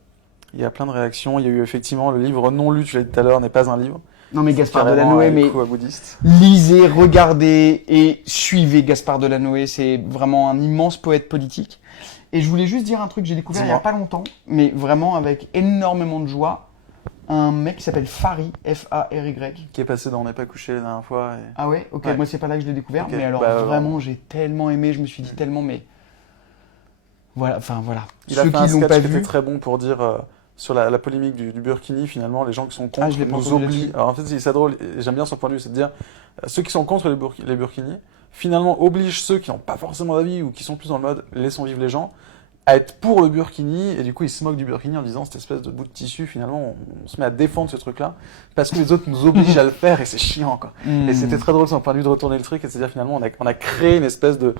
Il y a eu effectivement le livre non lu, tu l'as dit tout à l'heure, n'est pas un livre. Non mais Gaspard Carrément Delanoë, un mais coup à bouddhiste. lisez, regardez et suivez Gaspard Delanoë. C'est vraiment un immense poète politique. Et je voulais juste dire un truc que j'ai découvert il y a Dis-moi. pas longtemps, mais vraiment avec énormément de joie. Un mec qui s'appelle Fary, F-A-R-Y. Qui est passé dans On n'est pas couché la dernière fois. Et... Ah ouais, ok, Ouais. moi c'est pas là que je l'ai découvert, Ok, mais alors bah, vraiment j'ai tellement aimé, je me suis dit tellement, mais voilà, enfin voilà. Il a Ceux fait un qui l'ont sketch pas qui vu, était très bon pour dire sur la polémique du Burkini, finalement, les gens qui sont contre je l'ai pas nous entendu obligent. là-dessus. Alors en fait, c'est drôle, et j'aime bien son point de vue, c'est de dire ceux qui sont contre les Burkini, finalement, obligent ceux qui n'ont pas forcément d'avis ou qui sont plus dans le mode laissons vivre les gens à être pour le Burkini, et du coup, ils se moquent du Burkini en disant cette espèce de bout de tissu, finalement, on se met à défendre ce truc-là parce que les autres nous obligent à le faire et c'est chiant, quoi. Hmm. Et c'était très drôle son point de vue de retourner le truc et de se dire finalement, on a créé une espèce de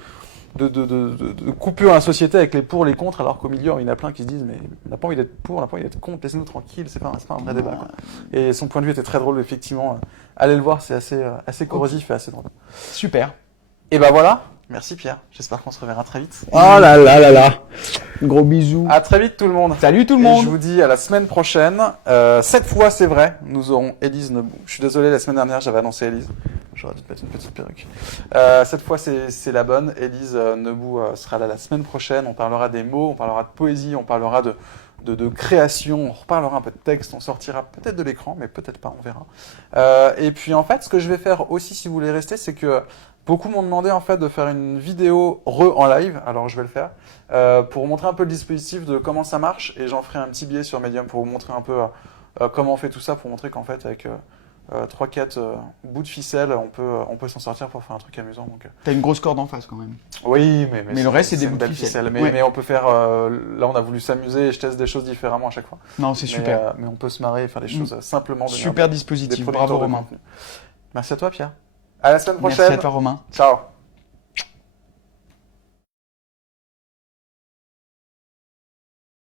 coupure à la société avec les pour, les contre, alors qu'au milieu, il y en a plein qui se disent mais on n'a pas envie d'être pour, on n'a pas envie d'être contre, laissez-nous tranquille, c'est pas un vrai débat, quoi. Et son point de vue était très drôle, effectivement. Allez le voir, c'est assez corrosif et assez drôle. Super. Et ben voilà, merci Pierre, j'espère qu'on se reverra très vite. Oh là là là là. Gros bisous. À très vite tout le monde. Salut tout le Et monde. je vous dis à la semaine prochaine. Cette fois, c'est vrai, nous aurons Élise Nebou. Je suis désolé, la semaine dernière, j'avais annoncé Élise. J'aurais dû te mettre une petite perruque. Cette fois, c'est la bonne. Élise Nebou sera là la semaine prochaine. On parlera des mots, on parlera de poésie, on parlera de création, on reparlera un peu de texte, on sortira peut-être de l'écran, mais peut-être pas, on verra. Et puis en fait, ce que je vais faire aussi, si vous voulez rester, c'est que beaucoup m'ont demandé en fait de faire une vidéo en live, alors je vais le faire, pour vous montrer un peu le dispositif de comment ça marche, et j'en ferai un petit billet sur Medium pour vous montrer un peu comment on fait tout ça, pour montrer qu'en fait avec 3-4 bouts de ficelle, on peut s'en sortir pour faire un truc amusant. Donc, T'as une grosse corde en face quand même. oui, mais le reste, c'est des une bouts de belle ficelle. Mais, Ouais. mais on peut faire. Là, on a voulu s'amuser et je teste des choses différemment à chaque fois. Non, c'est super. Mais on peut se marrer et faire les choses simplement. Super des dispositif. producteurs Bravo de Romain. contenu. Merci à toi, Pierre. À la semaine prochaine. Merci à toi Romain. Ciao.